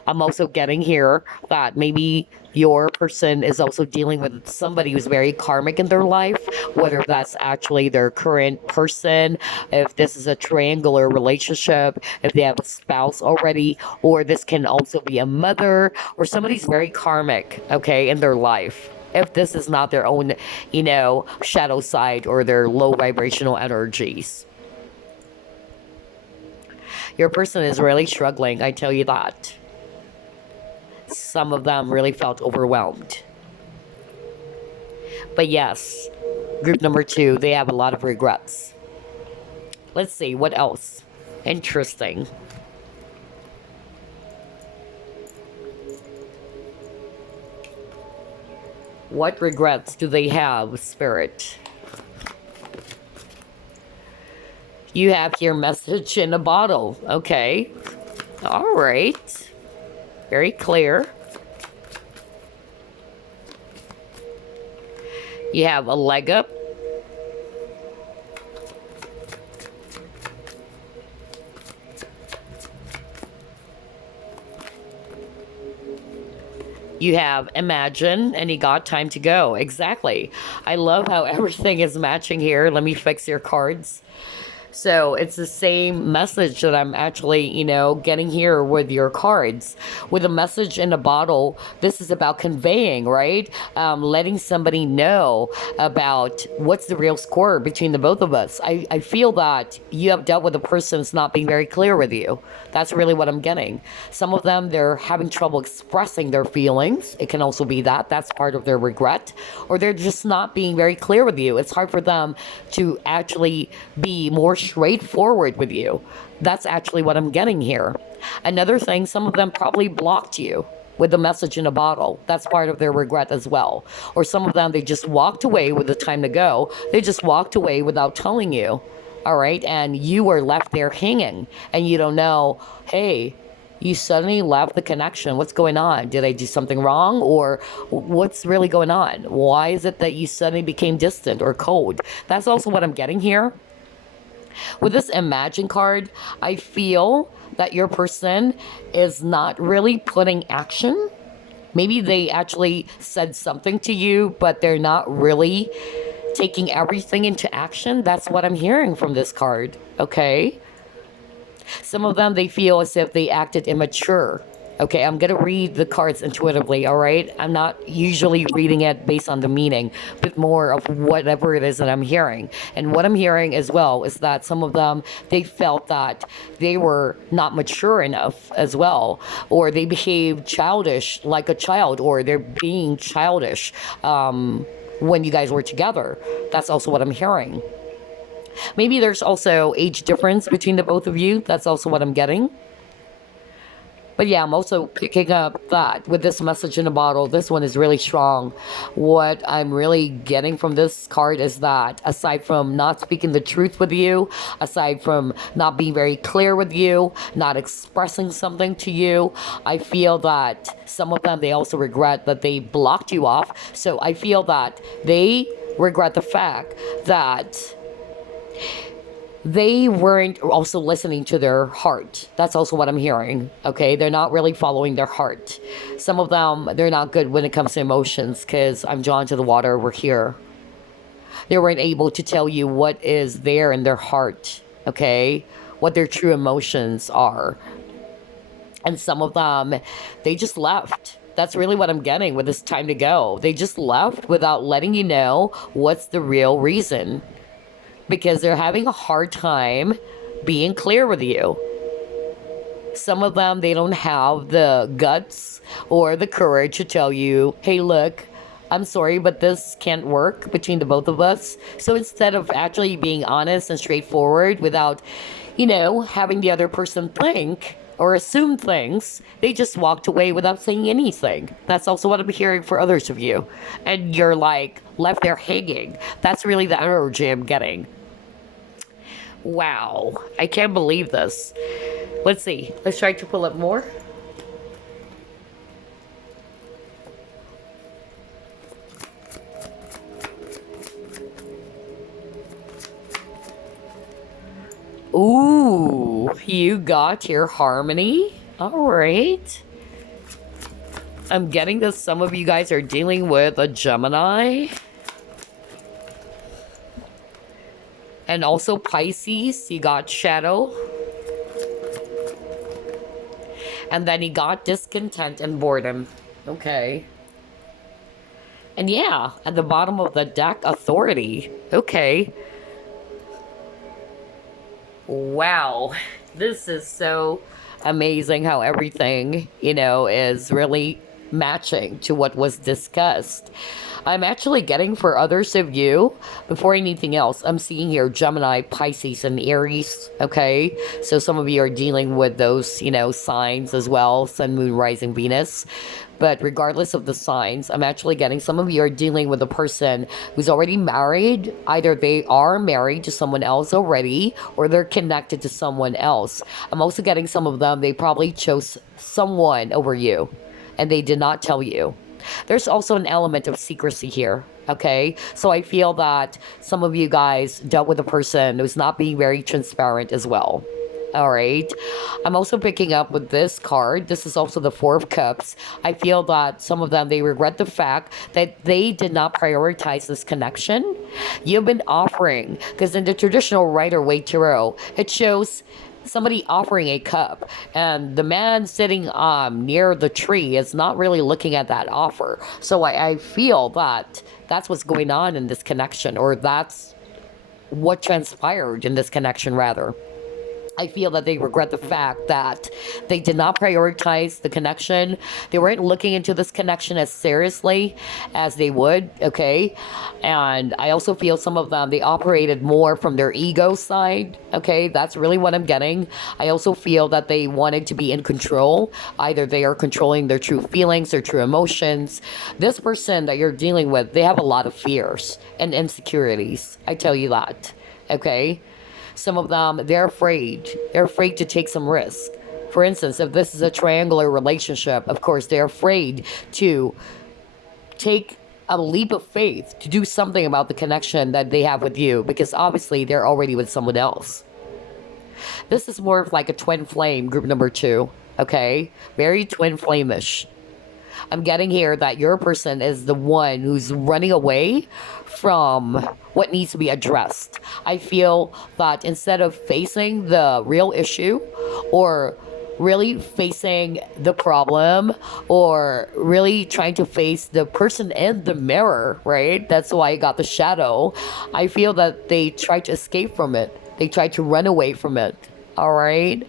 I'm also getting here that maybe your person is also dealing with somebody who's very karmic in their life, whether that's actually their current person, if this is a triangular relationship, if they have a spouse already, or this can also be a mother, or somebody's very karmic, okay, in their life. If this is not their own, shadow side or their low vibrational energies. Your person is really struggling, I tell you that. Some of them really felt overwhelmed. But yes, group number two, they have a lot of regrets. Let's see, what else? Interesting. What regrets do they have, Spirit? You have your message in a bottle. Okay. All right. Very clear. You have a leg up. You have imagine, and you got time to go. Exactly. I love how everything is matching here. Let me fix your cards. So it's the same message that I'm actually, getting here with your cards. With a message in a bottle, this is about conveying, right? Letting somebody know about what's the real score between the both of us. I feel that you have dealt with a person that's not being very clear with you. That's really what I'm getting. Some of them, they're having trouble expressing their feelings. It can also be that. That's part of their regret. Or they're just not being very clear with you. It's hard for them to actually be more straightforward with you. That's actually what I'm getting here. Another thing, some of them probably blocked you with the message in a bottle. That's part of their regret as well. Or some of them, they just walked away with the time to go. They just walked away without telling you. All right. And you were left there hanging and you don't know, hey, you suddenly left the connection. What's going on? Did I do something wrong? Or what's really going on? Why is it that you suddenly became distant or cold? That's also what I'm getting here. With this Imagine card, I feel that your person is not really putting action. Maybe they actually said something to you, but they're not really taking everything into action. That's what I'm hearing from this card, okay? Some of them, they feel as if they acted immature. Okay, I'm going to read the cards intuitively, all right? I'm not usually reading it based on the meaning, but more of whatever it is that I'm hearing. And what I'm hearing as well is that some of them, they felt that they were not mature enough as well, or they behaved childish like a child, or they're being childish when you guys were together. That's also what I'm hearing. Maybe there's also age difference between the both of you. That's also what I'm getting. But yeah, I'm also picking up that with this message in a bottle, this one is really strong. What I'm really getting from this card is that aside from not speaking the truth with you, aside from not being very clear with you, not expressing something to you, I feel that some of them, they also regret that they blocked you off. So I feel that they regret the fact that they weren't also listening to their heart. That's also what I'm hearing. Okay, they're not really following their heart. Some of them, they're not good when it comes to emotions because I'm drawn to the water. We're here. They weren't able to tell you what is there in their heart. Okay, what their true emotions are. And some of them, they just left. That's really what I'm getting with this time to go. They just left without letting you know what's the real reason, because they're having a hard time being clear with you. Some of them, they don't have the guts or the courage to tell you, hey, look, I'm sorry, but this can't work between the both of us. So instead of actually being honest and straightforward without, having the other person think or assume things, they just walked away without saying anything. That's also what I'm hearing for others of you. And you're like left there hanging. That's really the energy I'm getting. Wow, I can't believe this. Let's see. Let's try to pull up more. Ooh, You got your harmony. All right. I'm getting that some of you guys are dealing with a Gemini. And also Pisces, you got shadow. And then you got discontent and boredom. Okay. And yeah, at the bottom of the deck, authority. Okay. Wow. This is so amazing how everything, is really matching to what was discussed. I'm actually getting for others of you, before anything else, I'm seeing here Gemini, Pisces, and Aries, okay? So some of you are dealing with those, signs as well, Sun, Moon, Rising, Venus. But regardless of the signs, I'm actually getting some of you are dealing with a person who's already married. Either they are married to someone else already, or they're connected to someone else. I'm also getting some of them, they probably chose someone over you, and they did not tell you. There's also an element of secrecy here, okay? So I feel that some of you guys dealt with a person who's not being very transparent as well. All right. I'm also picking up with this card. This is also the Four of Cups. I feel that some of them, they regret the fact that they did not prioritize this connection. You've been offering, because in the traditional Rider-Waite Tarot, it shows somebody offering a cup, and the man sitting near the tree is not really looking at that offer. So I feel that that's what's going on in this connection, or that's what transpired in this connection rather. I feel that they regret the fact that they did not prioritize the connection. They weren't looking into this connection as seriously as they would, okay? And I also feel some of them, they operated more from their ego side, okay? That's really what I'm getting. I also feel that they wanted to be in control. Either they are controlling their true feelings, their true emotions. This person that you're dealing with, they have a lot of fears and insecurities. I tell you that, okay? Some of them, they're afraid. They're afraid to take some risk. For instance, if this is a triangular relationship, of course, they're afraid to take a leap of faith to do something about the connection that they have with you, because obviously they're already with someone else. This is more of like a twin flame, group number 2, okay? Very twin flame-ish. I'm getting here that your person is the one who's running away from what needs to be addressed. I feel that instead of facing the real issue, or really facing the problem, or really trying to face the person in the mirror, right? That's why I got the shadow. I feel that they try to escape from it. They try to run away from it. All right?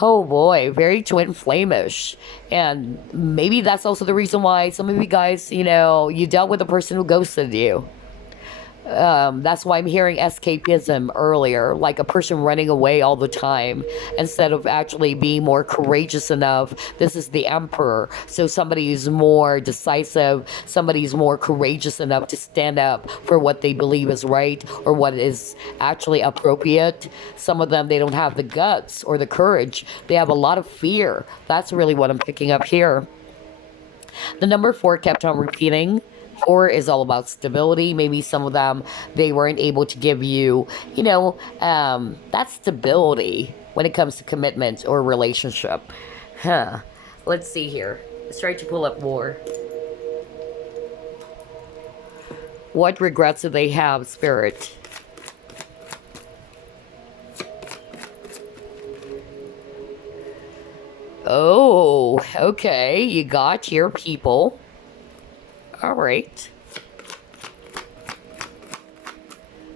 Oh boy, very twin flame-ish. And maybe that's also the reason why some of you guys, you dealt with a person who ghosted you. That's why I'm hearing escapism earlier, like a person running away all the time instead of actually being more courageous enough. This is the Emperor. So somebody who's more decisive, somebody who's more courageous enough to stand up for what they believe is right or what is actually appropriate. Some of them, they don't have the guts or the courage. They have a lot of fear. That's really what I'm picking up here. The number 4 kept on repeating. 4 is all about stability. Maybe some of them, they weren't able to give you, that stability when it comes to commitment or relationship. Let's see here. Let's try to pull up more. What regrets do they have, Spirit? Oh, okay. You got your people. All right.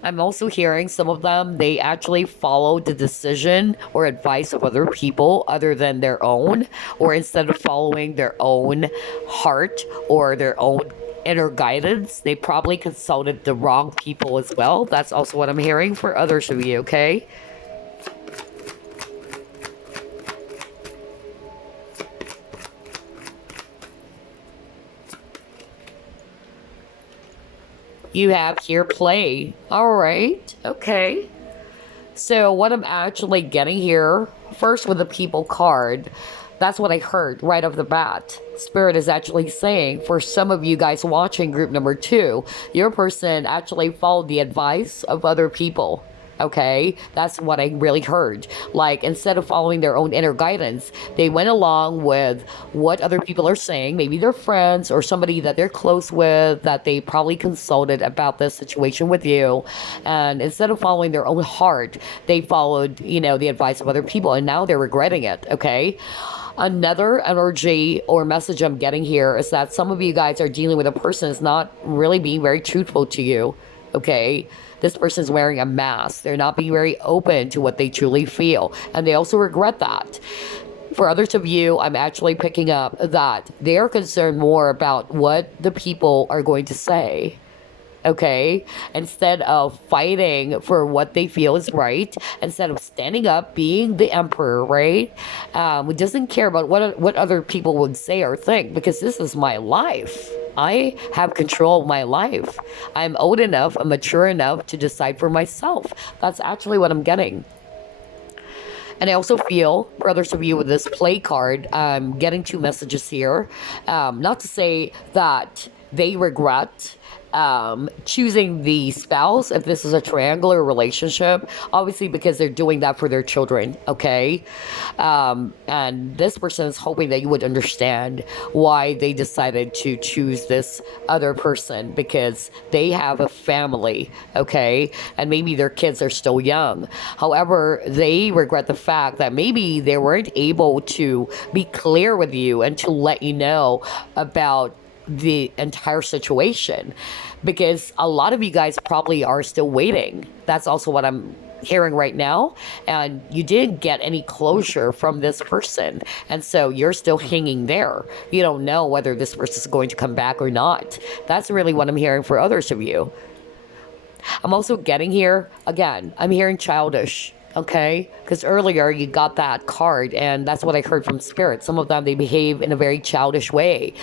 I'm also hearing some of them, they actually followed the decision or advice of other people other than their own, or instead of following their own heart or their own inner guidance, they probably consulted the wrong people as well. That's also what I'm hearing for others of you, okay? You have here play. All right. Okay. So what I'm actually getting here, first with the people card, that's what I heard right off the bat. Spirit is actually saying, for some of you guys watching group number 2, your person actually followed the advice of other people. Okay, that's what I really heard. Like, instead of following their own inner guidance, they went along with what other people are saying, maybe their friends or somebody that they're close with that they probably consulted about this situation with you. And instead of following their own heart, they followed, the advice of other people, and now they're regretting it. Okay. Another energy or message I'm getting here is that some of you guys are dealing with a person that's not really being very truthful to you. Okay, this person is wearing a mask. They're not being very open to what they truly feel, and they also regret that. For others of you, I'm actually picking up that they are concerned more about what the people are going to say. Okay, instead of fighting for what they feel is right, instead of standing up, being the emperor, right? Who doesn't care about what other people would say or think, because this is my life. I have control of my life. I'm old enough, I'm mature enough to decide for myself. That's actually what I'm getting. And I also feel, for others of you with this play card, I'm getting two messages here. Not to say that they regret choosing the spouse if this is a triangular relationship, obviously because they're doing that for their children, okay? And this person is hoping that you would understand why they decided to choose this other person, because they have a family, okay? And maybe their kids are still young. However, they regret the fact that maybe they weren't able to be clear with you and to let you know about the entire situation, because a lot of you guys probably are still waiting. That's also what I'm hearing right now, and you didn't get any closure from this person, and so you're still hanging there. You don't know whether this person is going to come back or not. That's really what I'm hearing for others of you. I'm also getting here, again, I'm hearing childish. Okay, because earlier you got that card, and that's what I heard from spirit. Some of them, they behave in a very childish way.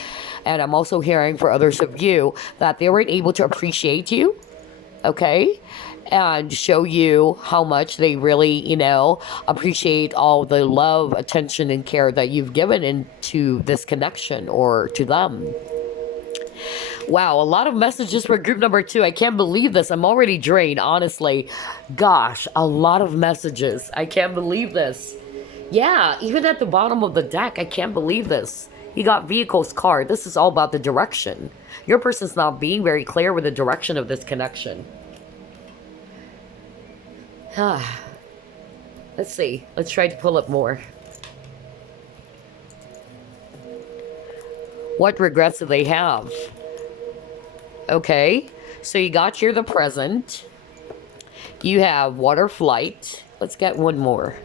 And I'm also hearing for others of you that they weren't able to appreciate you, okay, and show you how much they really, appreciate all the love, attention, and care that you've given into this connection or to them. Wow, a lot of messages for group number 2. I can't believe this. I'm already drained, honestly. Gosh, a lot of messages. I can't believe this. Yeah, even at the bottom of the deck, I can't believe this. You got vehicles card. This is all about the direction. Your person's not being very clear with the direction of this connection. Let's see. Let's try to pull up more. What regrets do they have? Okay, so you got here the present. You have water flight. Let's get one more.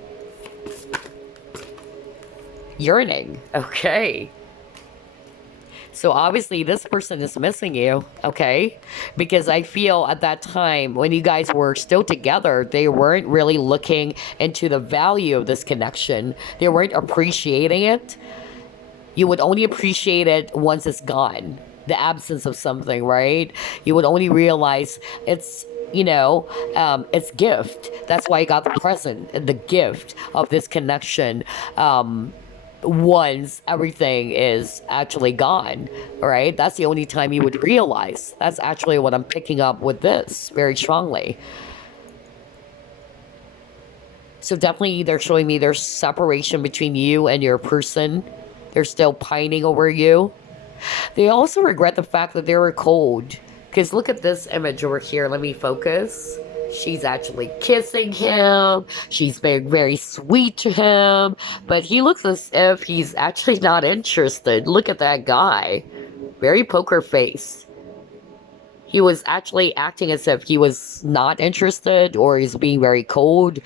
Yearning. Okay. So obviously this person is missing you, okay? Because I feel at that time when you guys were still together, they weren't really looking into the value of this connection. They weren't appreciating it. You would only appreciate it once it's gone. The absence of something, right? You would only realize it's, it's gift. That's why I got the present, the gift of this connection. Once everything is actually gone, right? That's the only time you would realize. That's actually what I'm picking up with this very strongly. So definitely they're showing me there's separation between you and your person. They're still pining over you. They also regret the fact that they were cold. Because look at this image over here. Let me focus. She's actually kissing him. She's being very sweet to him. But he looks as if he's actually not interested. Look at that guy. Very poker face. He was actually acting as if he was not interested, or he's being very cold.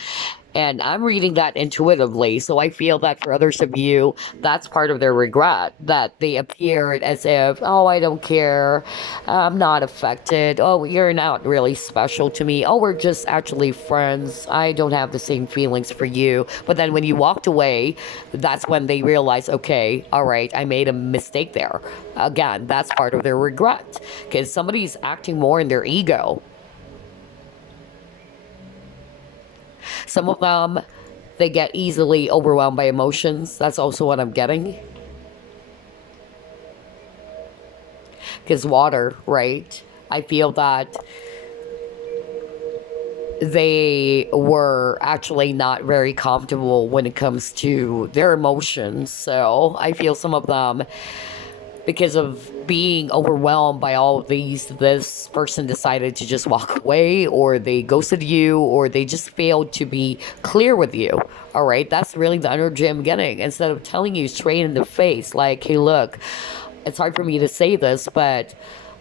And I'm reading that intuitively, so I feel that for others of you, that's part of their regret, that they appeared as if, oh, I don't care, I'm not affected, oh, you're not really special to me, oh, we're just actually friends, I don't have the same feelings for you. But then when you walked away, that's when they realized, okay, all right, I made a mistake there. Again, that's part of their regret, because somebody's acting more in their ego. Some of them, they get easily overwhelmed by emotions. That's also what I'm getting. Because water, right? I feel that they were actually not very comfortable when it comes to their emotions. So I feel some of them, because of being overwhelmed by all of these, this person decided to just walk away, or they ghosted you, or they just failed to be clear with you. All right, that's really the energy I'm getting. Instead of telling you straight in the face, like, hey, look, it's hard for me to say this, but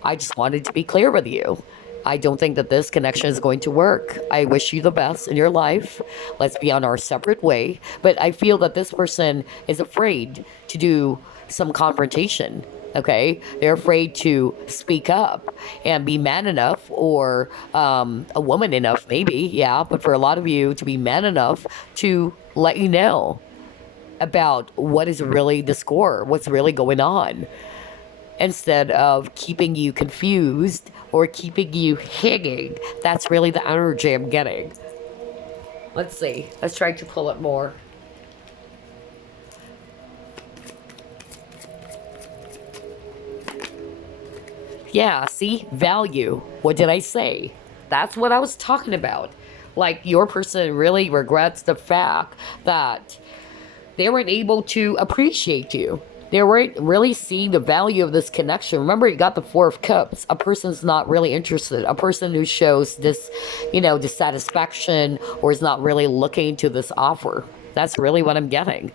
I just wanted to be clear with you. I don't think that this connection is going to work. I wish you the best in your life. Let's be on our separate way. But I feel that this person is afraid to do some confrontation. Okay, they're afraid to speak up and be man enough, or a woman enough, maybe. Yeah, but for a lot of you to be man enough to let you know about what is really the score, what's really going on, instead of keeping you confused or keeping you hanging. That's really the energy I'm getting. Let's see. Let's try to pull it more. Yeah, see? Value. What did I say? That's what I was talking about. Like, your person really regrets the fact that they weren't able to appreciate you. They weren't really seeing the value of this connection. Remember, you got the Four of Cups. A person's not really interested. A person who shows this, dissatisfaction, or is not really looking to this offer. That's really what I'm getting.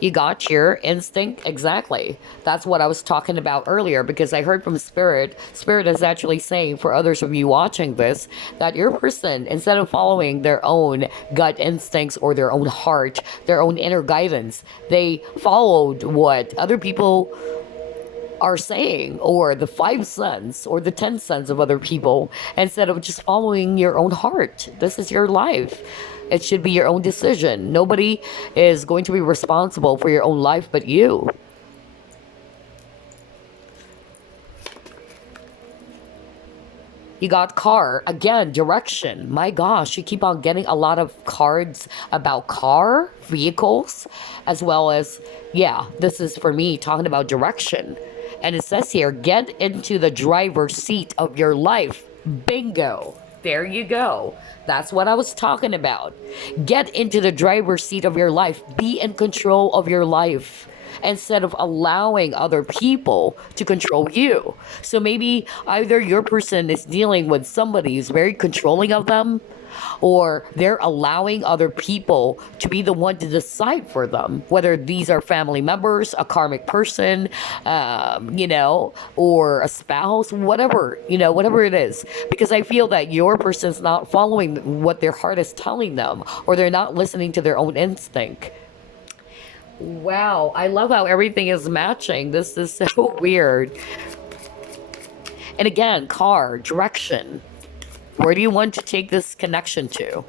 You got your instinct. Exactly. That's what I was talking about earlier, because I heard from Spirit. Spirit is actually saying, for others of you watching this, that your person, instead of following their own gut instincts or their own heart, their own inner guidance, they followed what other people are saying, or the 5 cents or the 10 cents of other people, instead of just following your own heart. This is your life. It should be your own decision. Nobody is going to be responsible for your own life but you. You got car. Again, direction. My gosh, you keep on getting a lot of cards about car, vehicles, as well as, yeah, this is for me talking about direction. And it says here, get into the driver's seat of your life. Bingo. There you go. That's what I was talking about. Get into the driver's seat of your life. Be in control of your life, instead of allowing other people to control you. So maybe either your person is dealing with somebody who's very controlling of them, or they're allowing other people to be the one to decide for them, whether these are family members, a karmic person, or a spouse, whatever, whatever it is. Because I feel that your person's not following what their heart is telling them, or they're not listening to their own instinct. Wow, I love how everything is matching. This is so weird. And again, car, direction. Where do you want to take this connection to?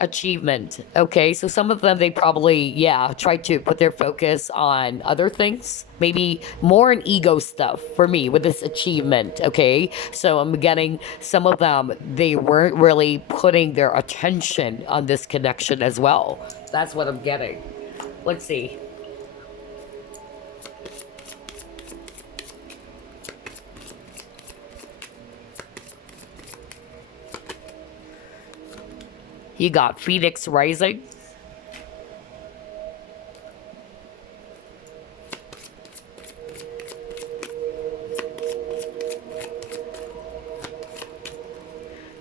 Achievement. Okay, so some of them, they probably, try to put their focus on other things. Maybe more on ego stuff for me with this achievement, okay? So I'm getting some of them, they weren't really putting their attention on this connection as well. That's what I'm getting. Let's see. You got Phoenix Rising.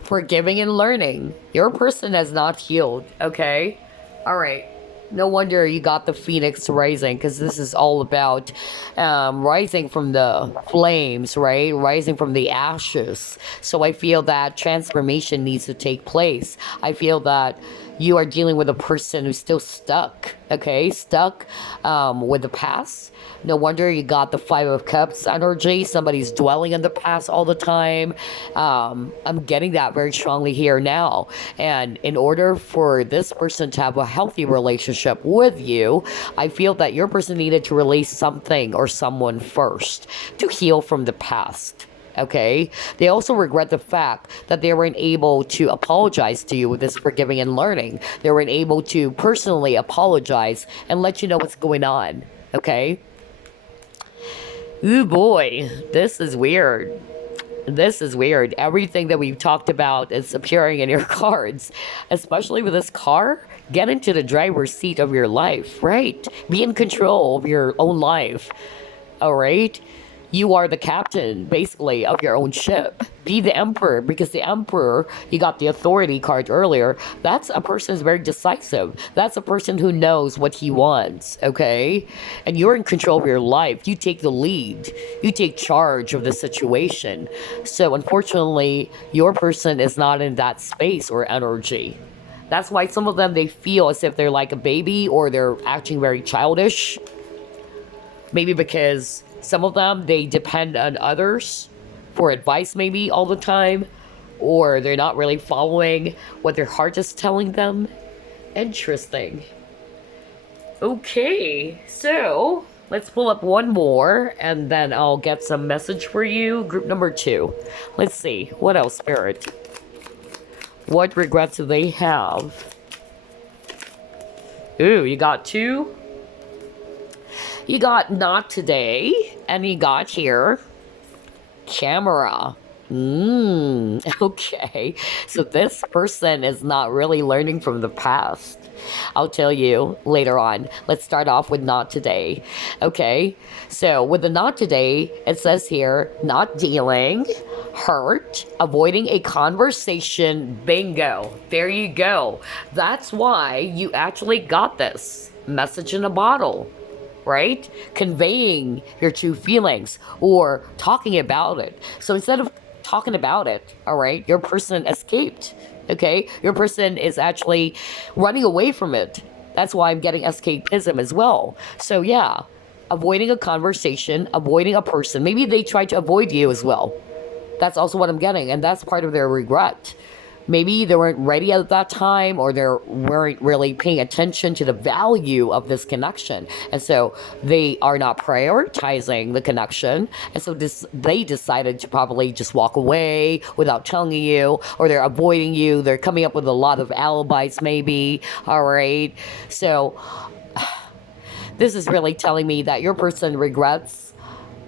Forgiving and learning. Your person has not healed, okay? All right. No wonder you got the Phoenix Rising, because this is all about rising from the flames, right? Rising from the ashes. So I feel that transformation needs to take place. I feel that you are dealing with a person who's still stuck, okay? Stuck with the past. No wonder you got the Five of Cups energy. Somebody's dwelling in the past all the time. I'm getting that very strongly here now. And in order for this person to have a healthy relationship with you, I feel that your person needed to release something or someone first to heal from the past. Okay? They also regret the fact that they weren't able to apologize to you with this forgiving and learning. They weren't able to personally apologize and let you know what's going on. Okay? Ooh boy, this is weird. This is weird. Everything that we've talked about is appearing in your cards, especially with this car. Get into the driver's seat of your life, right? Be in control of your own life, all right? You are the captain, basically, of your own ship. Be the emperor, because the emperor, you got the authority card earlier. That's a person who's very decisive. That's a person who knows what he wants, okay? And you're in control of your life. You take the lead. You take charge of the situation. So, unfortunately, your person is not in that space or energy. That's why some of them, they feel as if they're like a baby or they're acting very childish. Maybe because some of them, they depend on others for advice maybe all the time, or they're not really following what their heart is telling them. Interesting. Okay, so let's pull up one more and then I'll get some message for you. Group number 2. Let's see. What else, Spirit? What regrets do they have? Ooh, you got 2? You got not today, and you got here, camera. Okay. So this person is not really learning from the past. I'll tell you later on. Let's start off with not today. Okay. So with the not today, it says here, not dealing, hurt, avoiding a conversation. Bingo. There you go. That's why you actually got this message in a bottle. Right? Conveying your true feelings or talking about it. So instead of talking about it, all right, your person escaped. Okay? Your person is actually running away from it. That's why I'm getting escapism as well. So yeah, avoiding a conversation, avoiding a person. Maybe they tried to avoid you as well. That's also what I'm getting. And that's part of their regret. Maybe they weren't ready at that time, or they weren't really paying attention to the value of this connection. And so they are not prioritizing the connection. And so they decided to probably just walk away without telling you, or they're avoiding you. They're coming up with a lot of alibis maybe. All right. So this is really telling me that your person regrets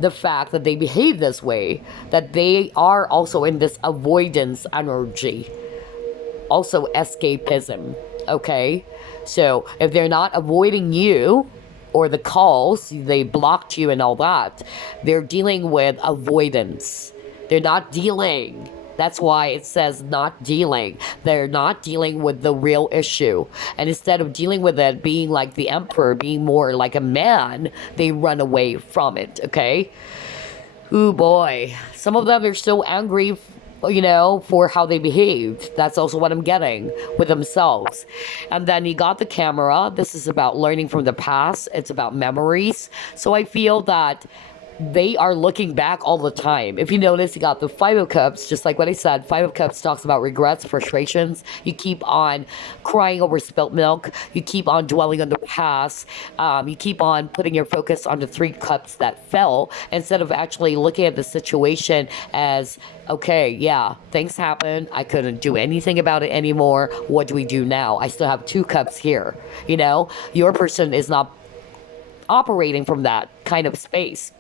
the fact that they behave this way, that they are also in this avoidance energy. Also escapism, okay? So if they're not avoiding you or the calls, they blocked you and all that, they're dealing with avoidance. They're not dealing. That's why it says not dealing. They're not dealing with the real issue. And instead of dealing with it, being like the emperor, being more like a man, they run away from it, okay? Ooh boy. Some of them are so angry, you know, for how they behaved. That's also what I'm getting with themselves. And then you got the camera. This is about learning from the past. It's about memories. So I feel that they are looking back all the time. If you notice, you got the Five of Cups, just like what I said. Five of Cups talks about regrets, frustrations. You keep on crying over spilt milk. You keep on dwelling on the past. You keep on putting your focus on the 3 cups that fell, instead of actually looking at the situation as, okay, yeah, things happen. I couldn't do anything about it anymore. What do we do now? I still have 2 cups here. You know, your person is not operating from that kind of space.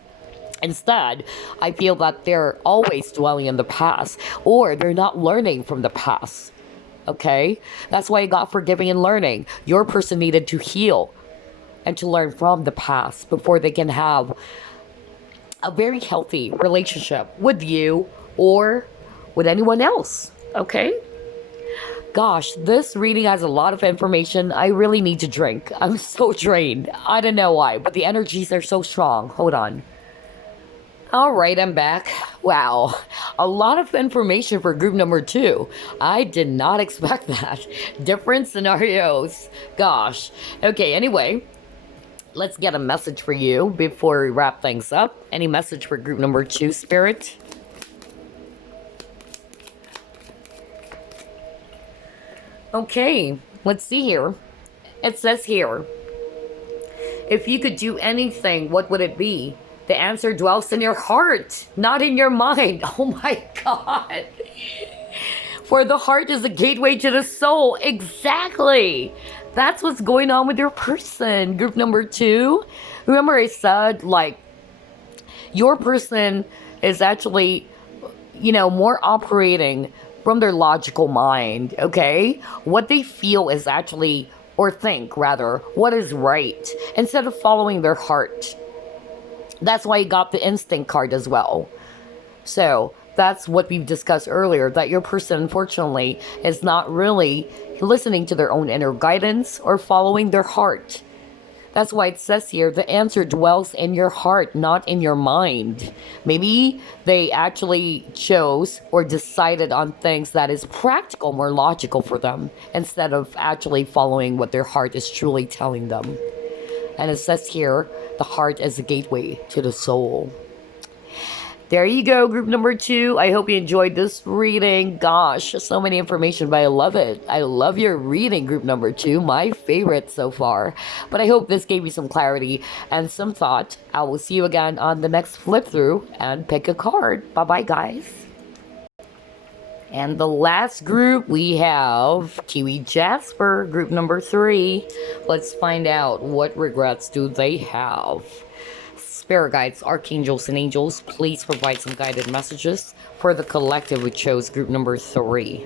Instead, I feel that they're always dwelling in the past, or they're not learning from the past. Okay? That's why I got forgiving and learning. Your person needed to heal and to learn from the past before they can have a very healthy relationship with you or with anyone else. Okay? Gosh, this reading has a lot of information. I really need to drink. I'm so drained. I don't know why, but the energies are so strong. Hold on. All right, I'm back. Wow, a lot of information for group number 2. I did not expect that. Different scenarios. Gosh. Okay, anyway, let's get a message for you before we wrap things up. Any message for group number 2, Spirit? Okay, let's see here. It says here, if you could do anything, what would it be? The answer dwells in your heart, not in your mind. Oh my God. For the heart is the gateway to the soul. Exactly. That's what's going on with your person. Group number 2. Remember I said, like, your person is actually, more operating from their logical mind, okay? What they feel is actually, or think rather, what is right, instead of following their heart. That's why you got the instinct card as well. So that's what we've discussed earlier, that your person, unfortunately, is not really listening to their own inner guidance or following their heart. That's why it says here, the answer dwells in your heart, not in your mind. Maybe they actually chose or decided on things that is practical, more logical for them, instead of actually following what their heart is truly telling them. And it says here, the heart is the gateway to the soul. There you go, group number 2. I hope you enjoyed this reading. Gosh, so many information, but I love it. I love your reading, group number 2. My favorite so far. But I hope this gave you some clarity and some thought. I will see you again on the next flip through and pick a card. Bye-bye, guys. And the last group, we have Kiwi, Jasper, group number 3. Let's find out, what regrets do they have? Spirit guides, archangels, and angels, please provide some guided messages for the collective who chose group number 3.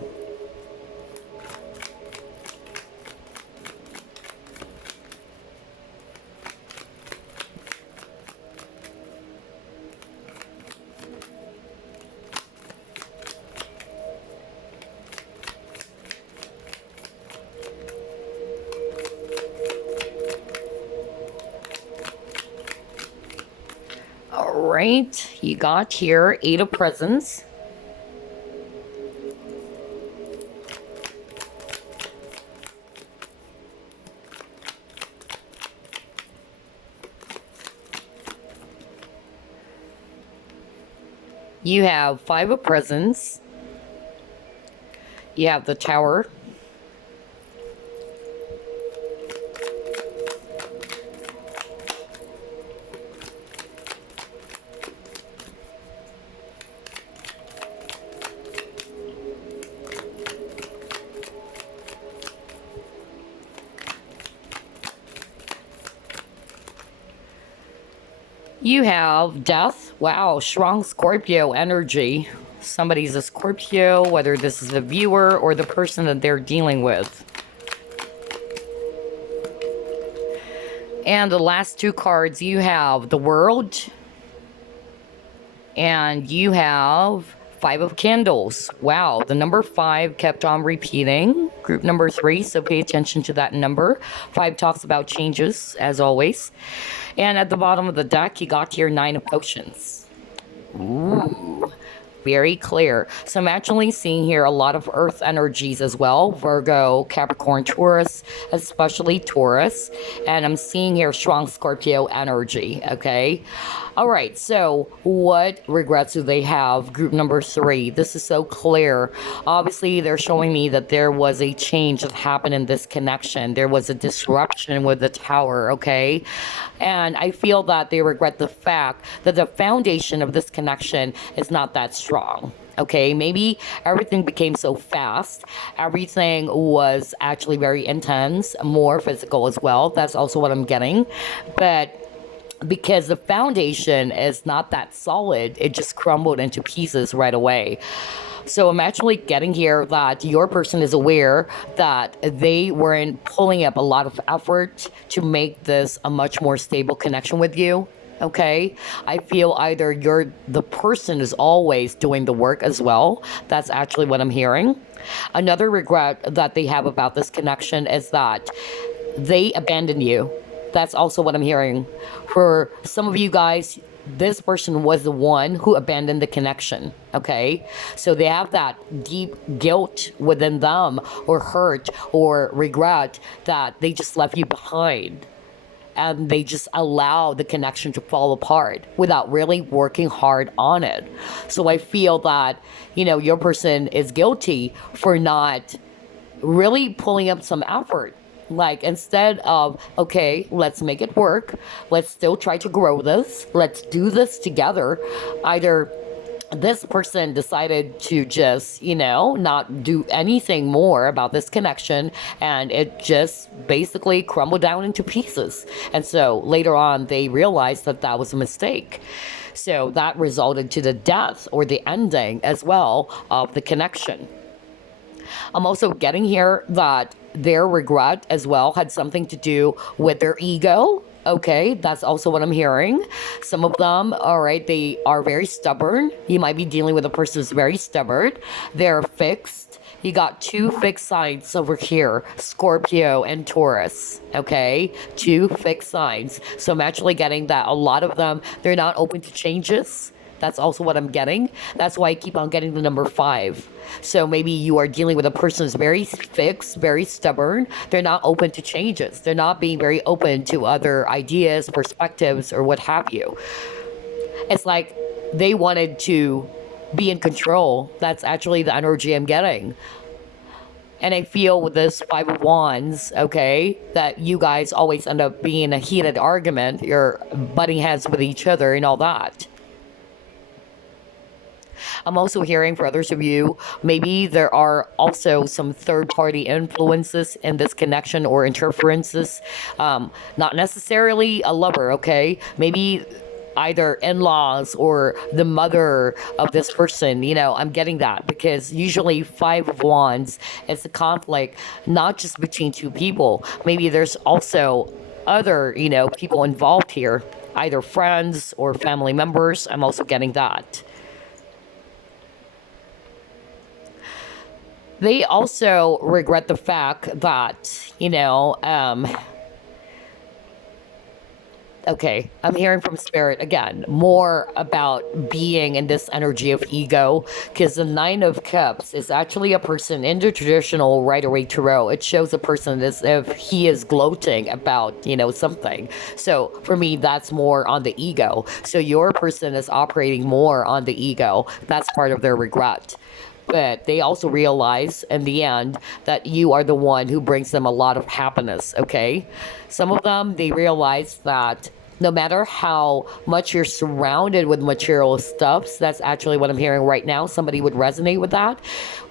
Alright, you got here 8 of presents. You have 5 of presents. You have the Tower. You have Death. Wow, strong Scorpio energy. Somebody's a Scorpio, whether this is the viewer or the person that they're dealing with. And the last 2 cards, you have the World. And you have 5 of Candles. Wow, the number 5 kept on repeating. Group number 3, so pay attention to that number. 5 talks about changes, as always. And at the bottom of the deck, you got your 9 of Potions. Ooh, very clear. So I'm actually seeing here a lot of earth energies as well. Virgo, Capricorn, Taurus, especially Taurus. And I'm seeing here strong Scorpio energy, okay? All right, so what regrets do they have? Group number 3. This is so clear. Obviously, they're showing me that there was a change that happened in this connection. There was a disruption with the Tower, okay? And I feel that they regret the fact that the foundation of this connection is not that strong. Okay, maybe everything became so fast. Everything was actually very intense, more physical as well. That's also what I'm getting. But because the foundation is not that solid, it just crumbled into pieces right away. So I'm actually getting here that your person is aware that they weren't pulling up a lot of effort to make this a much more stable connection with you. Okay, I feel either the person is always doing the work as well. That's actually what I'm hearing. Another regret that they have about this connection is that they abandoned you. That's also what I'm hearing. For some of you guys, this person was the one who abandoned the connection, okay? So they have that deep guilt within them, or hurt, or regret that they just left you behind. And they just allow the connection to fall apart without really working hard on it. So I feel that, your person is guilty for not really pulling up some effort, Like, instead of, okay, let's make it work, let's still try to grow this, let's do this together. Either this person decided to just, not do anything more about this connection, and it just basically crumbled down into pieces. And so later on, they realized that that was a mistake. So that resulted to the death or the ending as well of the connection. I'm also getting here that their regret as well had something to do with their ego. Okay, that's also what I'm hearing. Some of them, all right, they are very stubborn. You might be dealing with a person who's very stubborn. They're fixed. You got two fixed signs over here, Scorpio and Taurus. Okay, two fixed signs. So I'm actually getting that a lot of them, they're not open to changes. That's also what I'm getting. That's why I keep on getting the number 5. So maybe you are dealing with a person who's very fixed, very stubborn. They're not open to changes. They're not being very open to other ideas, perspectives, or what have you. It's like they wanted to be in control. That's actually the energy I'm getting. And I feel with this 5 of Wands, okay, that you guys always end up being in a heated argument. You're butting heads with each other and all that. I'm also hearing for others of you, maybe there are also some third-party influences in this connection or interferences. Not necessarily a lover, okay? Maybe either in-laws or the mother of this person. I'm getting that because usually 5 of Wands, it's a conflict not just between two people. Maybe there's also other, people involved here, either friends or family members. I'm also getting that. They also regret the fact that, okay, I'm hearing from Spirit again, more about being in this energy of ego, because the 9 of Cups is actually a person in the traditional Rider-Waite Tarot. It shows a person as if he is gloating about, something. So for me, that's more on the ego. So your person is operating more on the ego. That's part of their regret. But they also realize in the end that you are the one who brings them a lot of happiness, okay? Some of them, they realize that no matter how much you're surrounded with material stuffs, that's actually what I'm hearing right now. Somebody would resonate with that.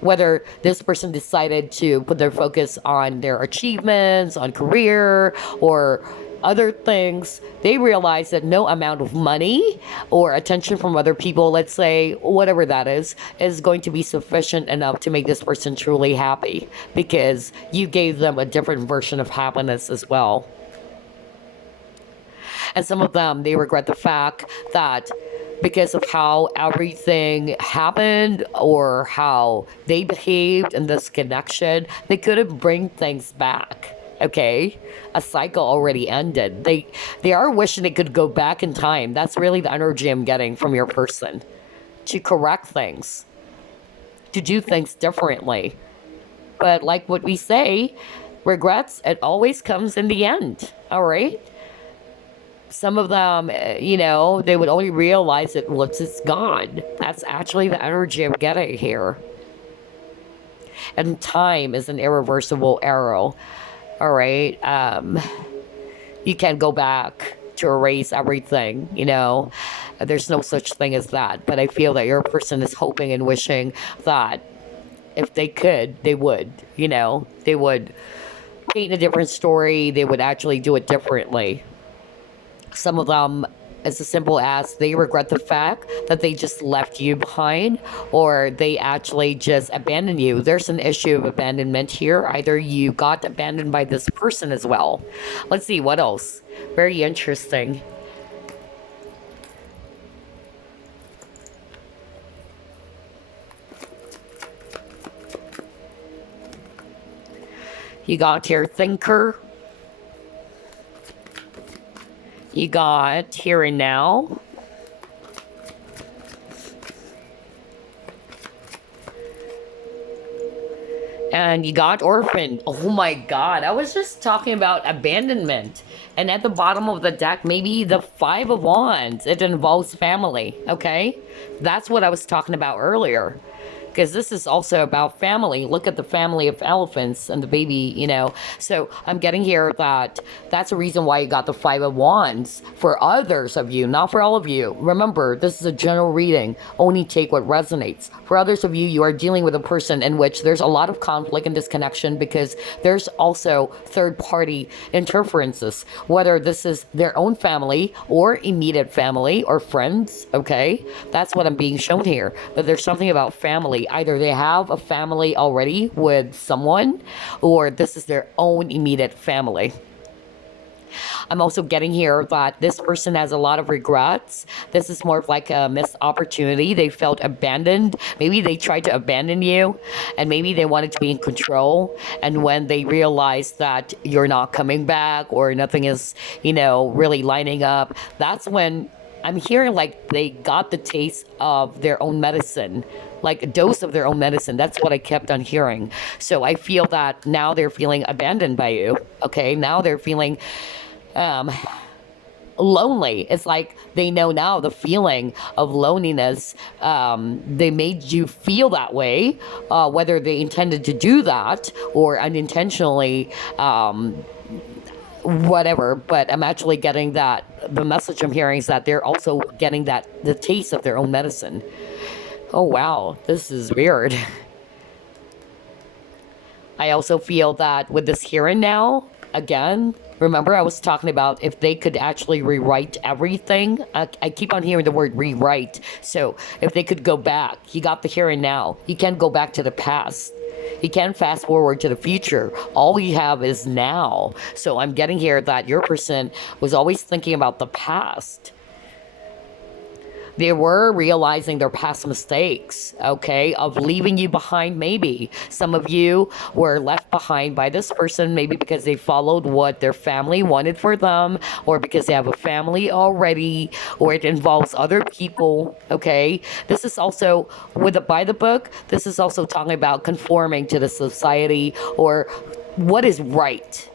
Whether this person decided to put their focus on their achievements, on career, or other things, they realize that no amount of money or attention from other people, let's say, whatever that is going to be sufficient enough to make this person truly happy, because you gave them a different version of happiness as well. And some of them, they regret the fact that because of how everything happened or how they behaved in this connection, they couldn't bring things back. Okay, a cycle already ended. They are wishing they could go back in time. That's really the energy I'm getting from your person. To correct things. To do things differently. But like what we say, regrets, it always comes in the end. All right? Some of them, they would only realize it once it's gone. That's actually the energy I'm getting here. And time is an irreversible arrow. All right, you can't go back to erase everything, There's no such thing as that. But I feel that your person is hoping and wishing that if they could, they would, They would paint a different story. They would actually do it differently. Some of them, it's as simple as they regret the fact that they just left you behind, or they actually just abandoned you. There's an issue of abandonment here. Either you got abandoned by this person as well. Let's see, what else? Very interesting. You got your thinker. You got here and now. And you got orphaned. Oh my god, I was just talking about abandonment. And at the bottom of the deck, maybe the 5 of Wands. It involves family, okay? That's what I was talking about earlier. because this is also about family. Look at the family of elephants and the baby, So I'm getting here that that's the reason why you got the Five of Wands for others of you, not for all of you. Remember, this is a general reading. Only take what resonates. For others of you, you are dealing with a person in which there's a lot of conflict and disconnection because there's also third-party interferences, whether this is their own family or immediate family or friends, okay? That's what I'm being shown here, that there's something about family. Either they have a family already with someone, or this is their own immediate family. I'm also getting here that this person has a lot of regrets. This is more of like a missed opportunity. They felt abandoned. Maybe they tried to abandon you, and maybe they wanted to be in control. And when they realized that you're not coming back or nothing is, really lining up, that's when I'm hearing like they got the taste of their own medicine, like a dose of their own medicine. That's what I kept on hearing. So I feel that now they're feeling abandoned by you. Okay, now they're feeling lonely. It's like they know now the feeling of loneliness. They made you feel that way, whether they intended to do that or unintentionally. Whatever, but I'm actually getting that the message I'm hearing is that they're also getting that the taste of their own medicine. Oh wow, this is weird. I also feel that with this here and now, again, remember I was talking about if they could actually rewrite everything. I keep on hearing the word rewrite. So if they could go back, you got the here and now. You can't go back to the past. You can't fast forward to the future. All you have is now. So I'm getting here that your person was always thinking about the past. They were realizing their past mistakes, okay, of leaving you behind maybe. Some of you were left behind by this person, maybe because they followed what their family wanted for them, or because they have a family already, or it involves other people, okay? This is also, by the book, this is also talking about conforming to the society or what is right,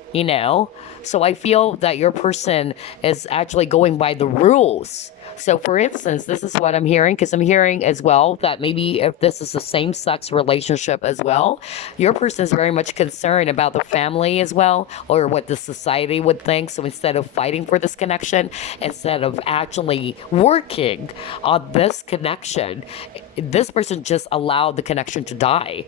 So I feel that your person is actually going by the rules. So for instance, this is what I'm hearing, because I'm hearing as well that maybe if this is a same-sex relationship as well, your person is very much concerned about the family as well, or what the society would think. So instead of fighting for this connection, instead of actually working on this connection, this person just allowed the connection to die.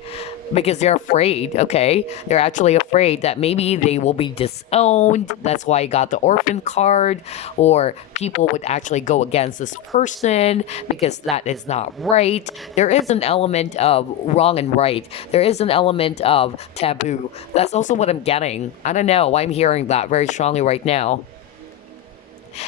Because they're afraid, okay? They're actually afraid that maybe they will be disowned. That's why I got the orphan card. Or people would actually go against this person because that is not right. There is an element of wrong and right. There is an element of taboo. That's also what I'm getting. I don't know why I'm hearing that very strongly right now.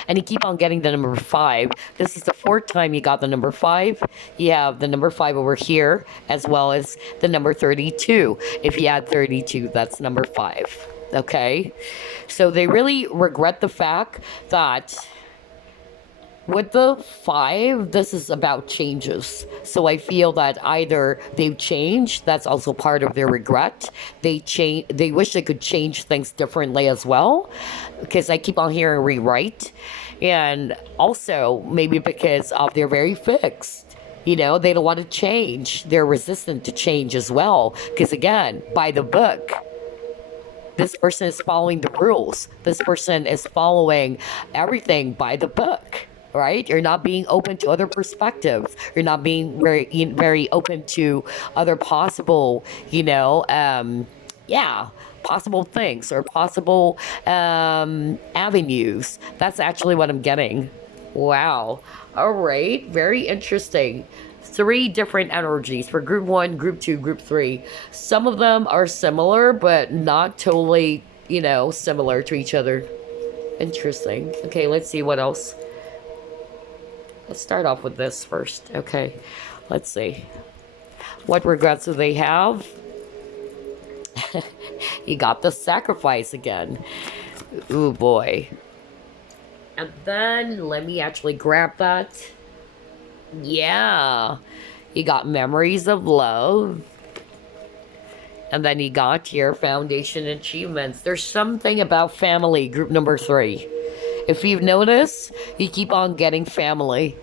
And you keep on getting the number 5. This is the 4th time you got the number 5. You have the number 5 over here, as well as the number 32. If you add 32, that's number 5. Okay? So they really regret the fact that with the 5, this is about changes. So I feel that either they've changed, that's also part of their regret. They wish they could change things differently as well, because I keep on hearing rewrite. And also maybe because of they're very fixed. They don't want to change. They're resistant to change as well. Because again, by the book, this person is following the rules. This person is following everything by the book. Right? You're not being open to other perspectives. You're not being very open to other possible, possible things or possible avenues. That's actually what I'm getting. Wow. All right. Very interesting. 3 different energies for group 1, group 2, group 3. Some of them are similar, but not totally, similar to each other. Interesting. Okay, let's see what else. Let's start off with this first. Okay, let's see. What regrets do they have? You got the sacrifice again. Ooh, boy. And then, let me actually grab that. Yeah. You got memories of love. And then you got your foundation achievements. There's something about family, group number 3. If you've noticed, you keep on getting family.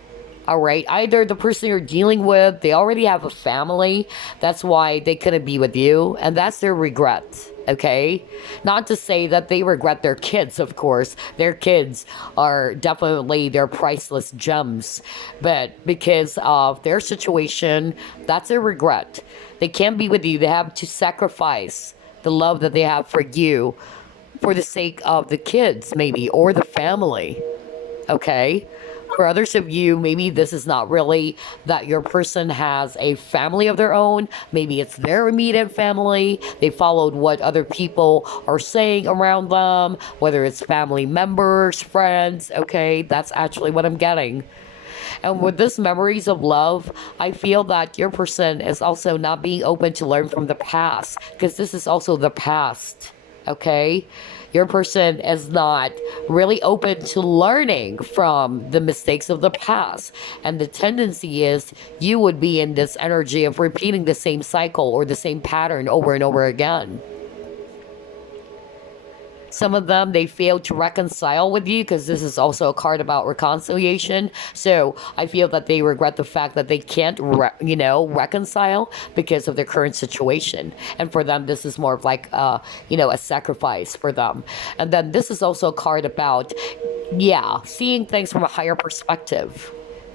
All right. Either the person you're dealing with, they already have a family. That's why they couldn't be with you. And that's their regret. Okay. Not to say that they regret their kids, of course. Their kids are definitely their priceless gems. But because of their situation, that's their regret. They can't be with you. They have to sacrifice the love that they have for you for the sake of the kids, maybe, or the family. Okay. For others of you, maybe this is not really that your person has a family of their own. Maybe it's their immediate family. They followed what other people are saying around them, whether it's family members, friends. Okay, that's actually what I'm getting. And with this memories of love, I feel that your person is also not being open to learn from the past, because this is also the past. Okay? Your person is not really open to learning from the mistakes of the past. And the tendency is you would be in this energy of repeating the same cycle or the same pattern over and over again. Some of them, they fail to reconcile with you, because this is also a card about reconciliation. So I feel that they regret the fact that they can't, reconcile because of their current situation. And for them, this is more of like, a sacrifice for them. And then this is also a card about, seeing things from a higher perspective.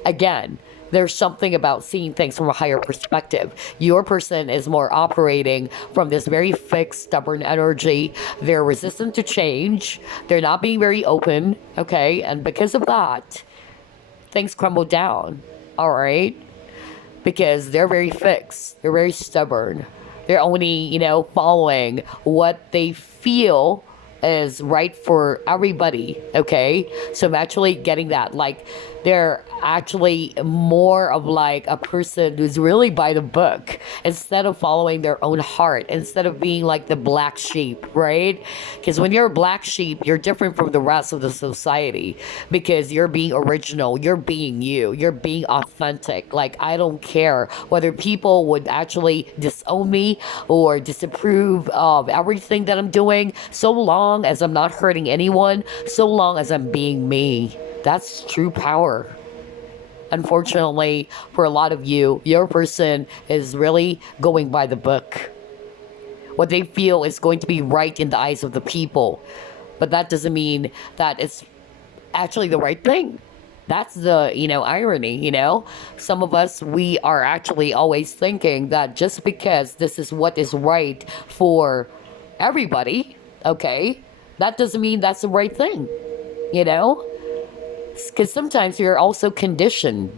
Again, there's something about seeing things from a higher perspective. Your person is more operating from this very fixed, stubborn energy. They're resistant to change. They're not being very open, okay? And because of that, things crumble down, all right? Because they're very fixed. They're very stubborn. They're only, following what they feel is right for everybody, okay? So I'm actually getting that. Like, they're actually more of like a person who's really by the book, instead of following their own heart, instead of being like the black sheep, right? Because when you're a black sheep, you're different from the rest of the society, because you're being original, you're being you're being authentic. Like, I don't care whether people would actually disown me or disapprove of everything that I'm doing, so long as I'm not hurting anyone, so long as I'm being me. That's true power. Unfortunately, for a lot of you, your person is really going by the book. What they feel is going to be right in the eyes of the people. But that doesn't mean that it's actually the right thing. That's the, irony, Some of us, we are actually always thinking that just because this is what is right for everybody, okay, that doesn't mean that's the right thing, Because sometimes you're also conditioned,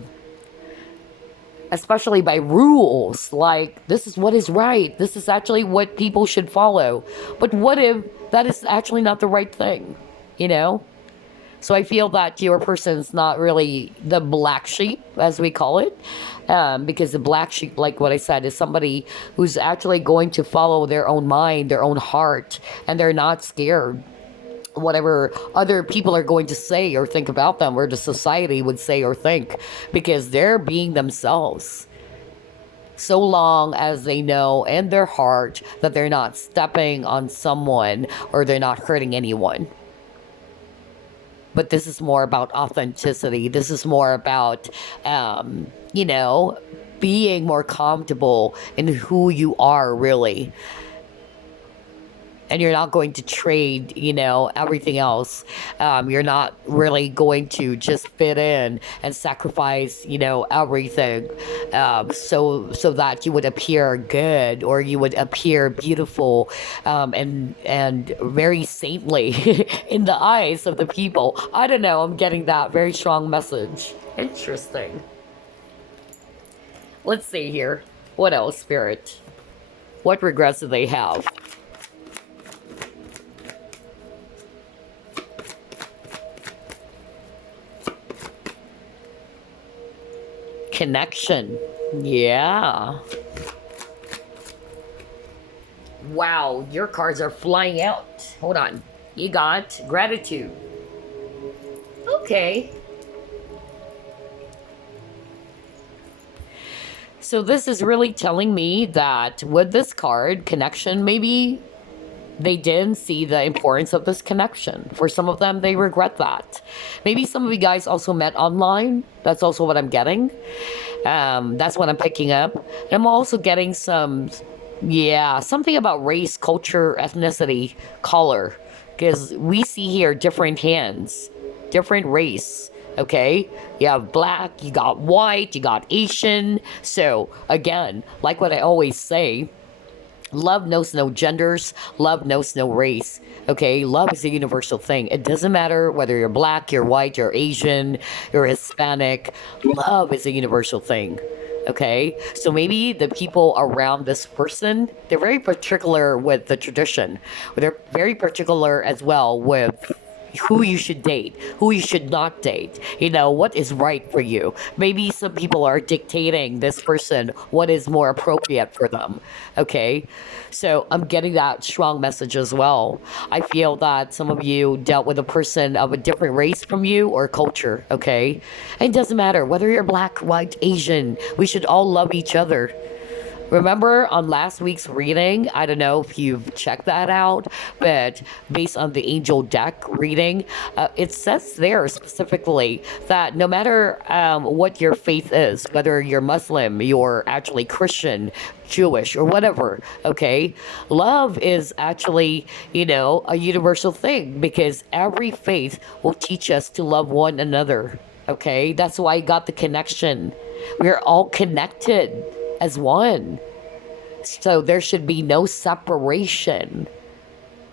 especially by rules, like this is what is right, this is actually what people should follow. But what if that is actually not the right thing, So I feel that your person's not really the black sheep, as we call it, because the black sheep, like what I said, is somebody who's actually going to follow their own mind, their own heart, and they're not scared whatever other people are going to say or think about them, or the society would say or think, because they're being themselves, so long as they know in their heart that they're not stepping on someone or they're not hurting anyone. But this is more about authenticity. This is more about, being more comfortable in who you are, really. And you're not going to trade, everything else. You're not really going to just fit in and sacrifice, everything, so that you would appear good, or you would appear beautiful, and very saintly in the eyes of the people. I don't know. I'm getting that very strong message. Interesting. Let's see here. What else, Spirit? What regrets do they have? Connection. Yeah. Wow, your cards are flying out. Hold on. You got gratitude. Okay. So this is really telling me that with this card, connection, maybe they didn't see the importance of this connection. For some of them, they regret that. Maybe some of you guys also met online. That's also what I'm getting. That's what I'm picking up. And I'm also getting some, yeah, something about race, culture, ethnicity, color. Because we see here different hands, different race. Okay, you have black, you got white, you got Asian. So, again, like what I always say, love knows no genders, love knows no race. Okay, love is a universal thing. It doesn't matter whether you're black, you're white, you're Asian, you're Hispanic. Love is a universal thing. Okay, so maybe the people around this person, they're very particular with the tradition. They're very particular as well with who you should date, who you should not date, what is right for you. Maybe some people are dictating this person what is more appropriate for them. Okay, so I'm getting that strong message as well. I feel that some of you dealt with a person of a different race from you or culture. Okay, it doesn't matter whether you're black, white, Asian, we should all love each other. Remember on last week's reading, I don't know if you've checked that out, but based on the angel deck reading, it says there specifically that no matter what your faith is, whether you're Muslim, you're actually Christian, Jewish, or whatever, okay, love is actually, a universal thing because every faith will teach us to love one another, okay? That's why I got the connection. We're all connected as one. So there should be no separation.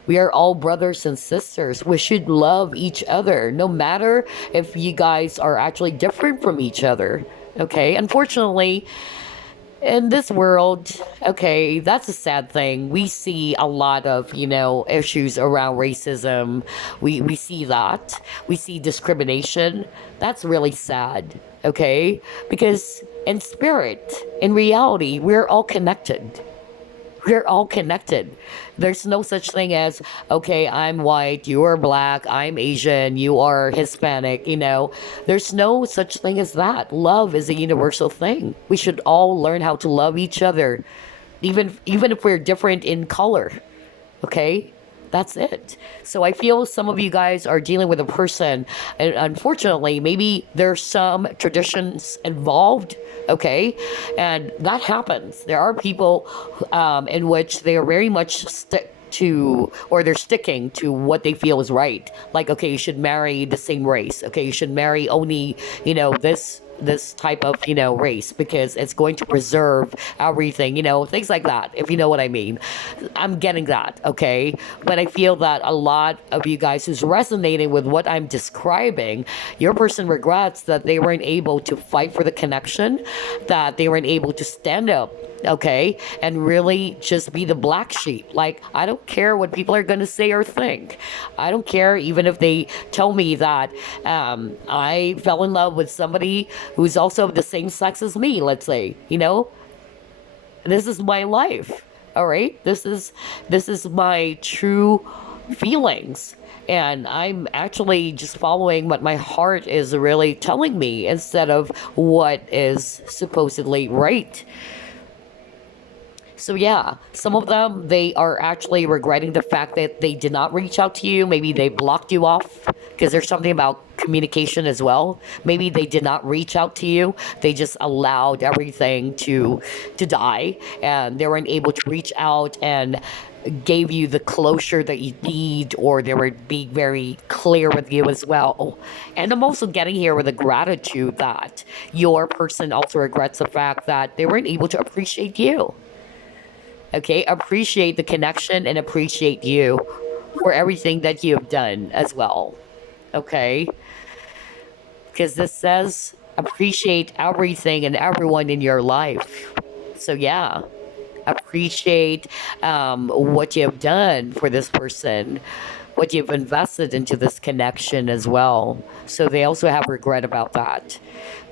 We are all brothers and sisters. We should love each other, no matter if you guys are actually different from each other. Okay, unfortunately, in this world, okay, that's a sad thing. We see a lot of, issues around racism. We see that. We see discrimination. That's really sad, okay? Because in spirit, in reality, we're all connected. We're all connected. There's no such thing as, okay, I'm white, you are black, I'm Asian, you are Hispanic, There's no such thing as that. Love is a universal thing. We should all learn how to love each other, even if we're different in color. Okay? That's it. So I feel some of you guys are dealing with a person, and unfortunately, maybe there's some traditions involved, okay? And that happens. There are people in which they are very much they're sticking to what they feel is right. Like, okay, you should marry the same race. Okay, you should marry only, this type of race because it's going to preserve everything, things like that, if you know what I mean. I'm getting that, okay? But I feel that a lot of you guys who's resonating with what I'm describing, your person regrets that they weren't able to fight for the connection, that they weren't able to stand up, okay, and really just be the black sheep. Like, I don't care what people are going to say or think. I don't care even if they tell me that I fell in love with somebody who's also of the same sex as me, let's say, this is my life. All right, this is my true feelings, and I'm actually just following what my heart is really telling me instead of what is supposedly right. So yeah, some of them, they are actually regretting the fact that they did not reach out to you. Maybe they blocked you off because there's something about communication as well. Maybe they did not reach out to you. They just allowed everything to die, and they weren't able to reach out and gave you the closure that you need, or they were being very clear with you as well. And I'm also getting here with a gratitude that your person also regrets the fact that they weren't able to appreciate you. Okay, appreciate the connection and appreciate you for everything that you have done as well. Okay, because this says appreciate everything and everyone in your life. So yeah, appreciate what you have done for this person, what you've invested into this connection as well. So they also have regret about that.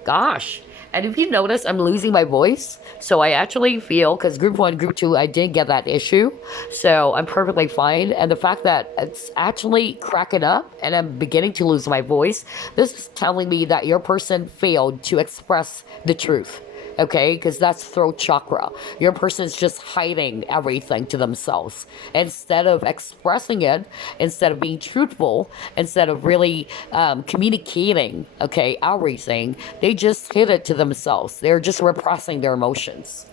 Gosh. And if you notice, I'm losing my voice. So I actually feel, because group 1, group 2, I didn't get that issue. So I'm perfectly fine. And the fact that it's actually cracking up and I'm beginning to lose my voice, this is telling me that your person failed to express the truth. okay? Because that's throat chakra. Your person's just hiding everything to themselves instead of expressing it, instead of being truthful, instead of really communicating, okay, everything. They just hid it to themselves. They're just repressing their emotions.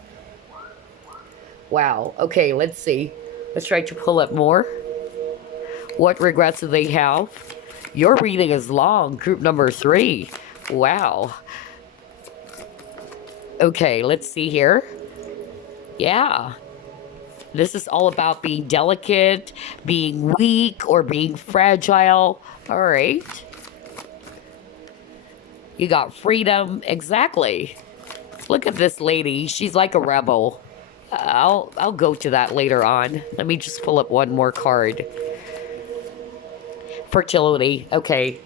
Wow. Okay, let's see. Let's try to pull up more. What regrets do they have? Your reading is long. Group number 3. Wow. Okay, let's see here. Yeah. This is all about being delicate, being weak, or being fragile. All right. You got freedom. Exactly. Look at this lady. She's like a rebel. I'll go to that later on. Let me just pull up one more card. Fertility. Okay.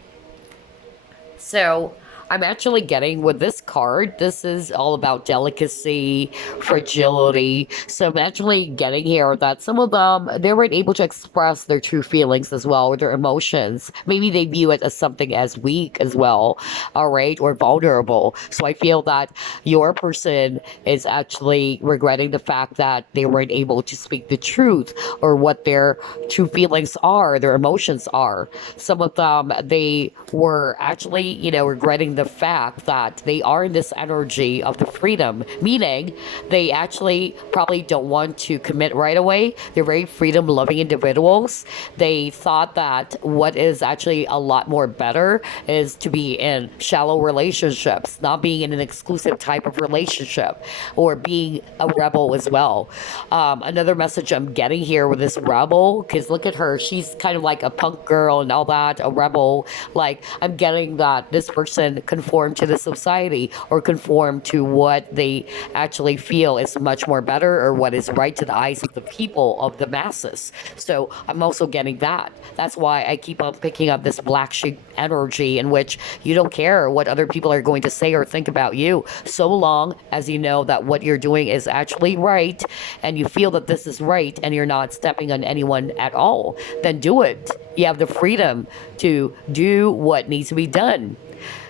So I'm actually getting with this card, this is all about delicacy, fragility. So I'm actually getting here that some of them, they weren't able to express their true feelings as well, or their emotions. Maybe they view it as something as weak as well, all right, or vulnerable. So I feel that your person is actually regretting the fact that they weren't able to speak the truth or what their true feelings are, their emotions are. Some of them, they were actually, regretting the fact that they are in this energy of the freedom, meaning they actually probably don't want to commit right away. They're very freedom loving individuals. They thought that what is actually a lot more better is to be in shallow relationships, not being in an exclusive type of relationship, or being a rebel as well. Another message I'm getting here with this rebel, because look at her, she's kind of like a punk girl and all that, a rebel. Like, I'm getting that this person conform to the society, or conform to what they actually feel is much more better, or what is right to the eyes of the people, of the masses. So I'm also getting that. That's why I keep on picking up this black sheep energy, in which you don't care what other people are going to say or think about you, so long as you know that what you're doing is actually right, and you feel that this is right, and you're not stepping on anyone at all. Then do it. You have the freedom to do what needs to be done.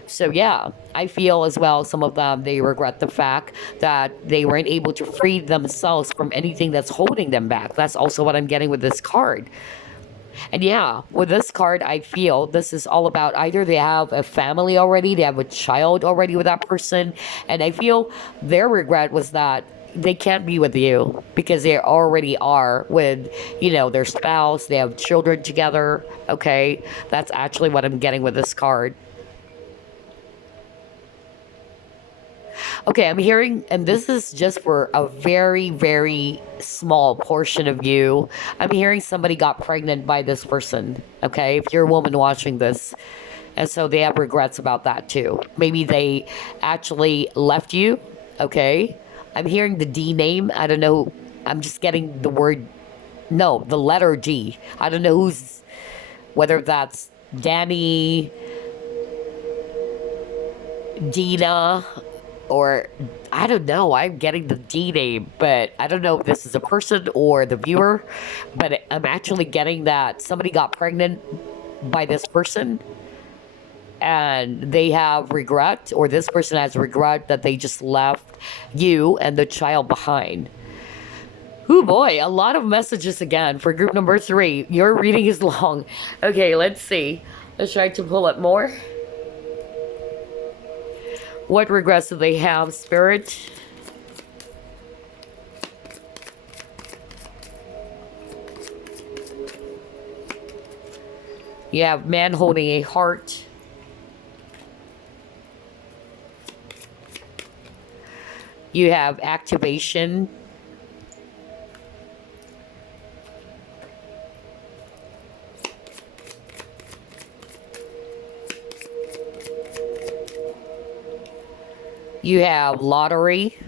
So yeah, I feel as well, some of them, they regret the fact that they weren't able to free themselves from anything that's holding them back. That's also what I'm getting with this card. And yeah, with this card, I feel this is all about either they have a family already, they have a child already with that person, and I feel their regret was that they can't be with you because they already are with, their spouse, they have children together. Okay, that's actually what I'm getting with this card. Okay, I'm hearing, and this is just for a very, very small portion of you. I'm hearing somebody got pregnant by this person. Okay, if you're a woman watching this, and so they have regrets about that too. Maybe they actually left you. Okay, I'm hearing the D name. I don't know. I'm just getting the word, no, the letter D. I don't know whether that's Danny, Dina, or I don't know. I'm getting the D name, but I don't know if this is a person or the viewer. But I'm actually getting that somebody got pregnant by this person, and they have regret, or this person has regret that they just left you and the child behind. Oh boy, a lot of messages again for group number 3. Your reading is long. Okay, let's see. Let's try to pull up more. What regrets do they have, Spirit? You have man holding a heart. You have activation. You have lottery.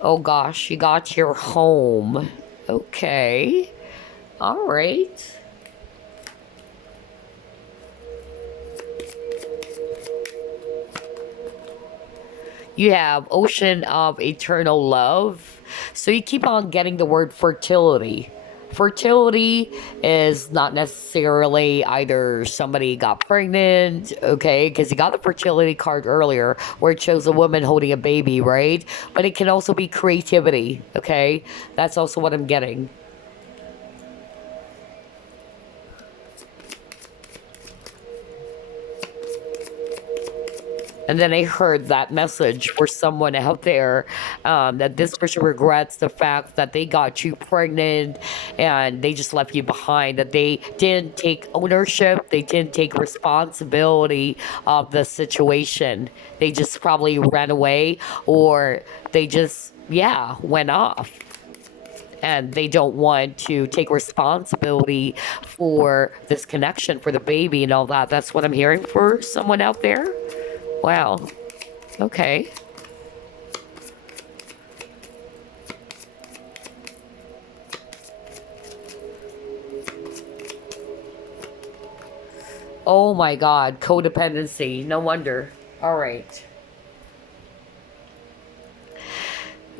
Oh gosh, you got your home. Okay. All right. You have ocean of eternal love. So you keep on getting the word fertility. Fertility is not necessarily either somebody got pregnant, okay, because you got the fertility card earlier where it shows a woman holding a baby, right? But it can also be creativity, okay? That's also what I'm getting. And then I heard that message for someone out there, that this person regrets the fact that they got you pregnant and they just left you behind, that they didn't take ownership, they didn't take responsibility of the situation. They just probably ran away or they just, yeah, went off. And they don't want to take responsibility for this connection for the baby and all that. That's what I'm hearing for someone out there. Wow. Okay. Oh my God. Codependency. No wonder. All right.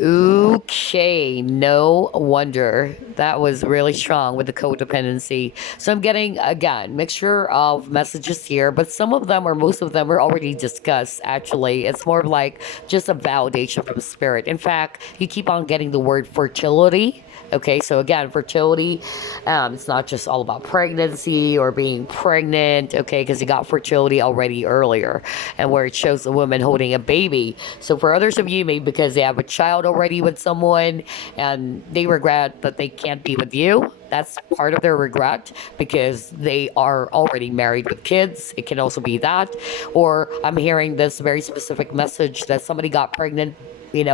Okay, no wonder. That was really strong with the codependency. So I'm getting, again, mixture of messages here, but some of them or most of them are already discussed, actually. It's more of like just a validation from spirit. In fact, you keep on getting the word fertility. Okay, so again, fertility, it's not just all about pregnancy or being pregnant, okay, because you got fertility already earlier, and where it shows a woman holding a baby. So for others of you, maybe because they have a child already with someone and they regret that they can't be with you, that's part of their regret because they are already married with kids. It can also be that. Or I'm hearing this very specific message that somebody got pregnant,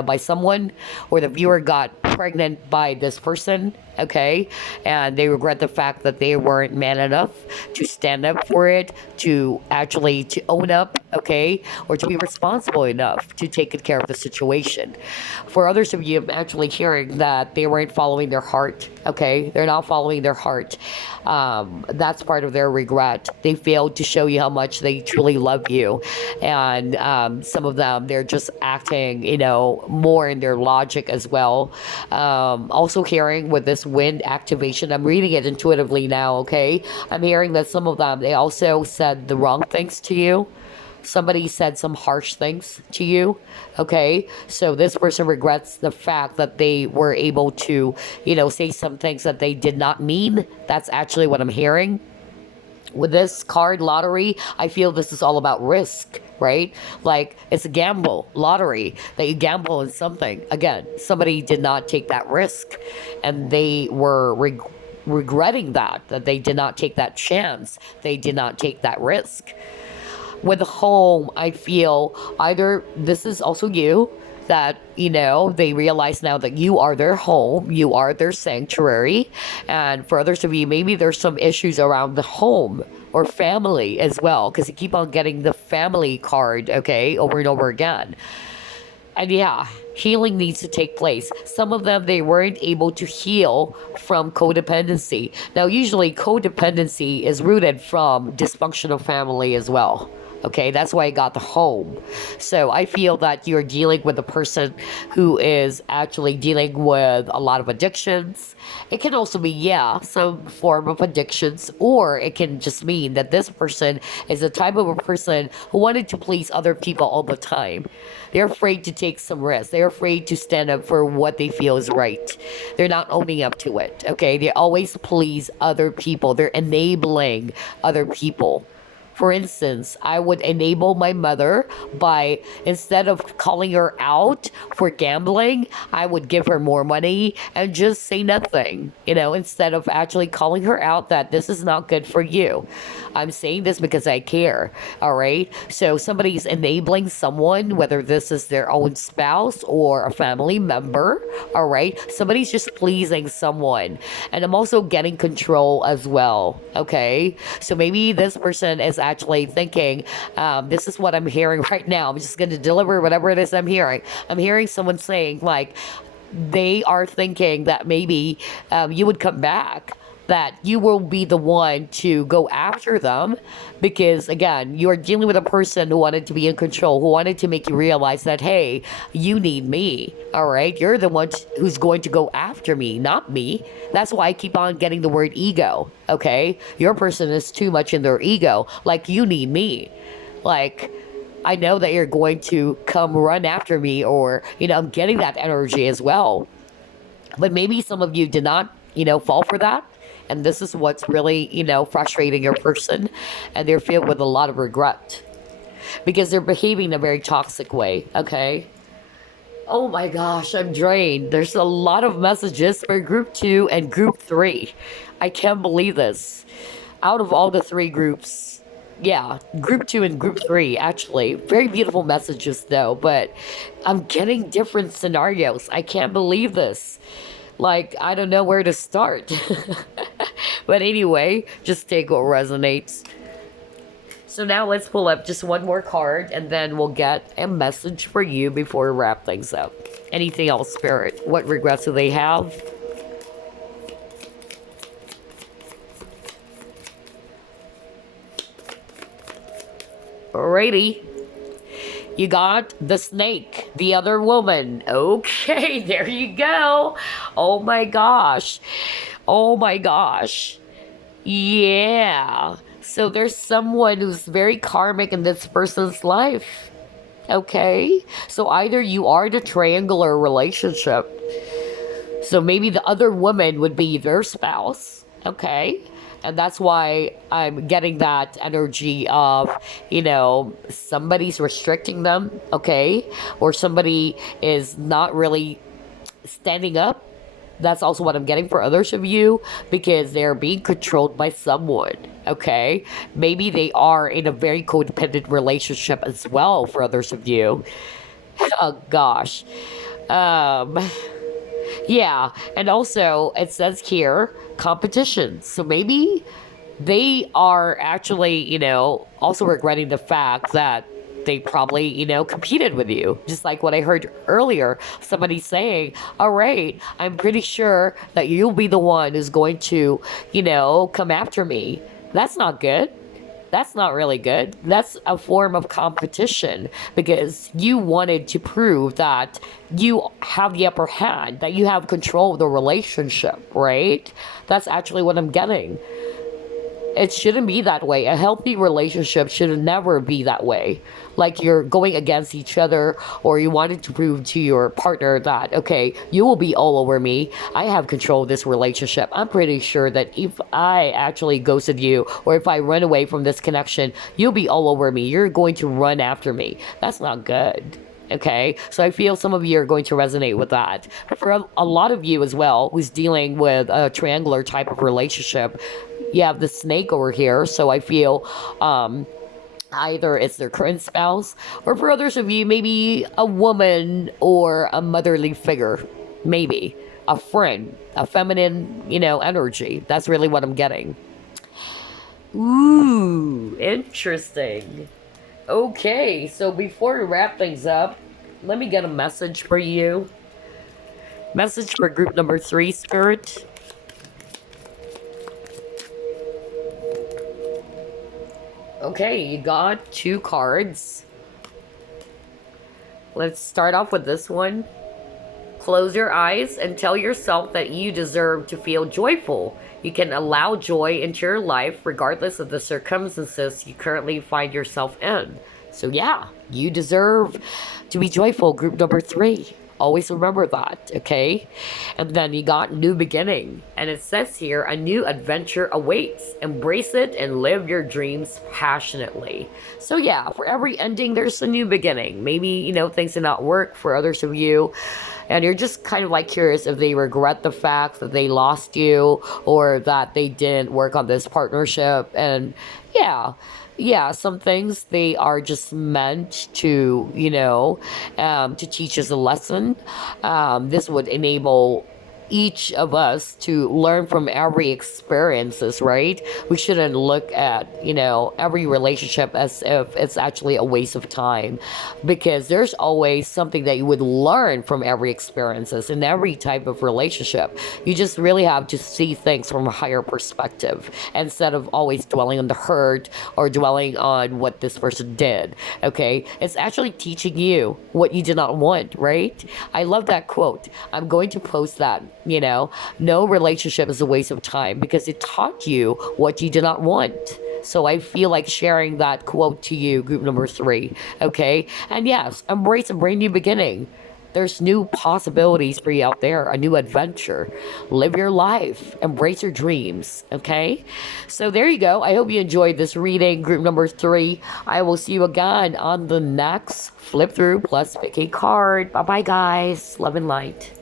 by someone, or the viewer got pregnant by this person, okay, and they regret the fact that they weren't man enough to stand up for it, to actually to own up, okay, or to be responsible enough to take good care of the situation. For others of you, I'm actually hearing that they weren't following their heart, okay, they're not following their heart. That's part of their regret. They failed to show you how much they truly love you, and some of them, they're just acting, more in their logic as well. Also hearing with this wind activation, I'm reading it intuitively now, okay? I'm hearing that some of them, they also said the wrong things to you. Somebody said some harsh things to you, okay? So this person regrets the fact that they were able to, say some things that they did not mean. That's actually what I'm hearing. With this card lottery, I feel this is all about risk, right? Like it's a gamble, lottery, that you gamble on something. Again, somebody did not take that risk and they were regretting that they did not take that chance. They did not take that risk. With home, I feel either this is also you, that they realize now that you are their home, you are their sanctuary. And for others of you, maybe there's some issues around the home or family as well, because you keep on getting the family card, okay, over and over again. And yeah, healing needs to take place. Some of them, they weren't able to heal from codependency. Now usually codependency is rooted from dysfunctional family as well. Okay, that's why I got the home. So I feel that you're dealing with a person who is actually dealing with a lot of addictions. It can also be, yeah, some form of addictions, or it can just mean that this person is the type of a person who wanted to please other people all the time. They're afraid to take some risks. They're afraid to stand up for what they feel is right. They're not owning up to it, okay? They always please other people. They're enabling other people. For instance, I would enable my mother by, instead of calling her out for gambling, I would give her more money and just say nothing, instead of actually calling her out that this is not good for you. I'm saying this because I care, all right? So somebody's enabling someone, whether this is their own spouse or a family member, all right? Somebody's just pleasing someone. And I'm also getting control as well, okay? So maybe this person is actually thinking, this is what I'm hearing right now. I'm just going to deliver whatever it is I'm hearing. I'm hearing someone saying, like, they are thinking that maybe you would come back, that you will be the one to go after them, because again, you're dealing with a person who wanted to be in control, who wanted to make you realize that, hey, you need me. All right, you're the one who's going to go after me, not me. That's why I keep on getting the word ego. Okay, your person is too much in their ego, like you need me. Like, I know that you're going to come run after me, or, I'm getting that energy as well. But maybe some of you did not, fall for that. And this is what's really, frustrating your person. And they're filled with a lot of regret because they're behaving in a very toxic way. Okay. Oh my gosh, I'm drained. There's a lot of messages for group 2 and group 3. I can't believe this. Out of all the 3 groups, yeah, group 2 and group 3, actually. Very beautiful messages, though, but I'm getting different scenarios. I can't believe this. Like, I don't know where to start. But anyway, just take what resonates. So now let's pull up just one more card, and then we'll get a message for you before we wrap things up. Anything else, Spirit? What regrets do they have? Alrighty. You got the snake, the other woman. Okay, there you go. Oh my gosh. Oh my gosh. Yeah. So there's someone who's very karmic in this person's life. Okay. So either you are the triangular relationship. So maybe the other woman would be their spouse. Okay. And that's why I'm getting that energy of, somebody's restricting them, okay? Or somebody is not really standing up. That's also what I'm getting for others of you, because they're being controlled by someone, okay? Maybe they are in a very codependent relationship as well for others of you. Oh, gosh. Yeah, and also it says here competition. So maybe they are actually, also regretting the fact that they probably, competed with you. Just like what I heard earlier, somebody saying, all right, I'm pretty sure that you'll be the one who's going to, come after me. That's not good. That's not really good. That's a form of competition, because you wanted to prove that you have the upper hand, that you have control of the relationship, right? That's actually what I'm getting. It shouldn't be that way. A healthy relationship should never be that way. Like you're going against each other, or you wanted to prove to your partner that, okay, you will be all over me. I have control of this relationship. I'm pretty sure that if I actually ghosted you, or if I run away from this connection, you'll be all over me. You're going to run after me. That's not good. Okay, so I feel some of you are going to resonate with that. But for a lot of you as well, who's dealing with a triangular type of relationship, you have the snake over here. So I feel either it's their current spouse, or for others of you, maybe a woman or a motherly figure, maybe a friend, a feminine, energy. That's really what I'm getting. Ooh, interesting. Okay, so before we wrap things up, let me get a message for you. Message for group number 3, Spirit. Okay, you got 2 cards. Let's start off with this one. Close your eyes and tell yourself that you deserve to feel joyful. You can allow joy into your life regardless of the circumstances you currently find yourself in. So yeah, you deserve to be joyful, group number 3. Always remember that, okay? And then you got new beginning. And it says here, a new adventure awaits. Embrace it and live your dreams passionately. So yeah, for every ending, there's a new beginning. Maybe, things did not work for others of you. And you're just kind of like curious if they regret the fact that they lost you, or that they didn't work on this partnership. And yeah, some things they are just meant to, to teach us a lesson. This would enable each of us to learn from every experiences, right? We shouldn't look at, every relationship as if it's actually a waste of time, because there's always something that you would learn from every experiences in every type of relationship. You just really have to see things from a higher perspective instead of always dwelling on the hurt or dwelling on what this person did. Okay, it's actually teaching you what you did not want, right? I love that quote. I'm going to post that. No relationship is a waste of time because it taught you what you did not want. So I feel like sharing that quote to you, group number 3. Okay, and yes, embrace a brand new beginning. There's new possibilities for you out there, a new adventure. Live your life, embrace your dreams. Okay, so there you go. I hope you enjoyed this reading, group number 3. I will see you again on the next flip through plus pick a card. Bye bye, guys. Love and light.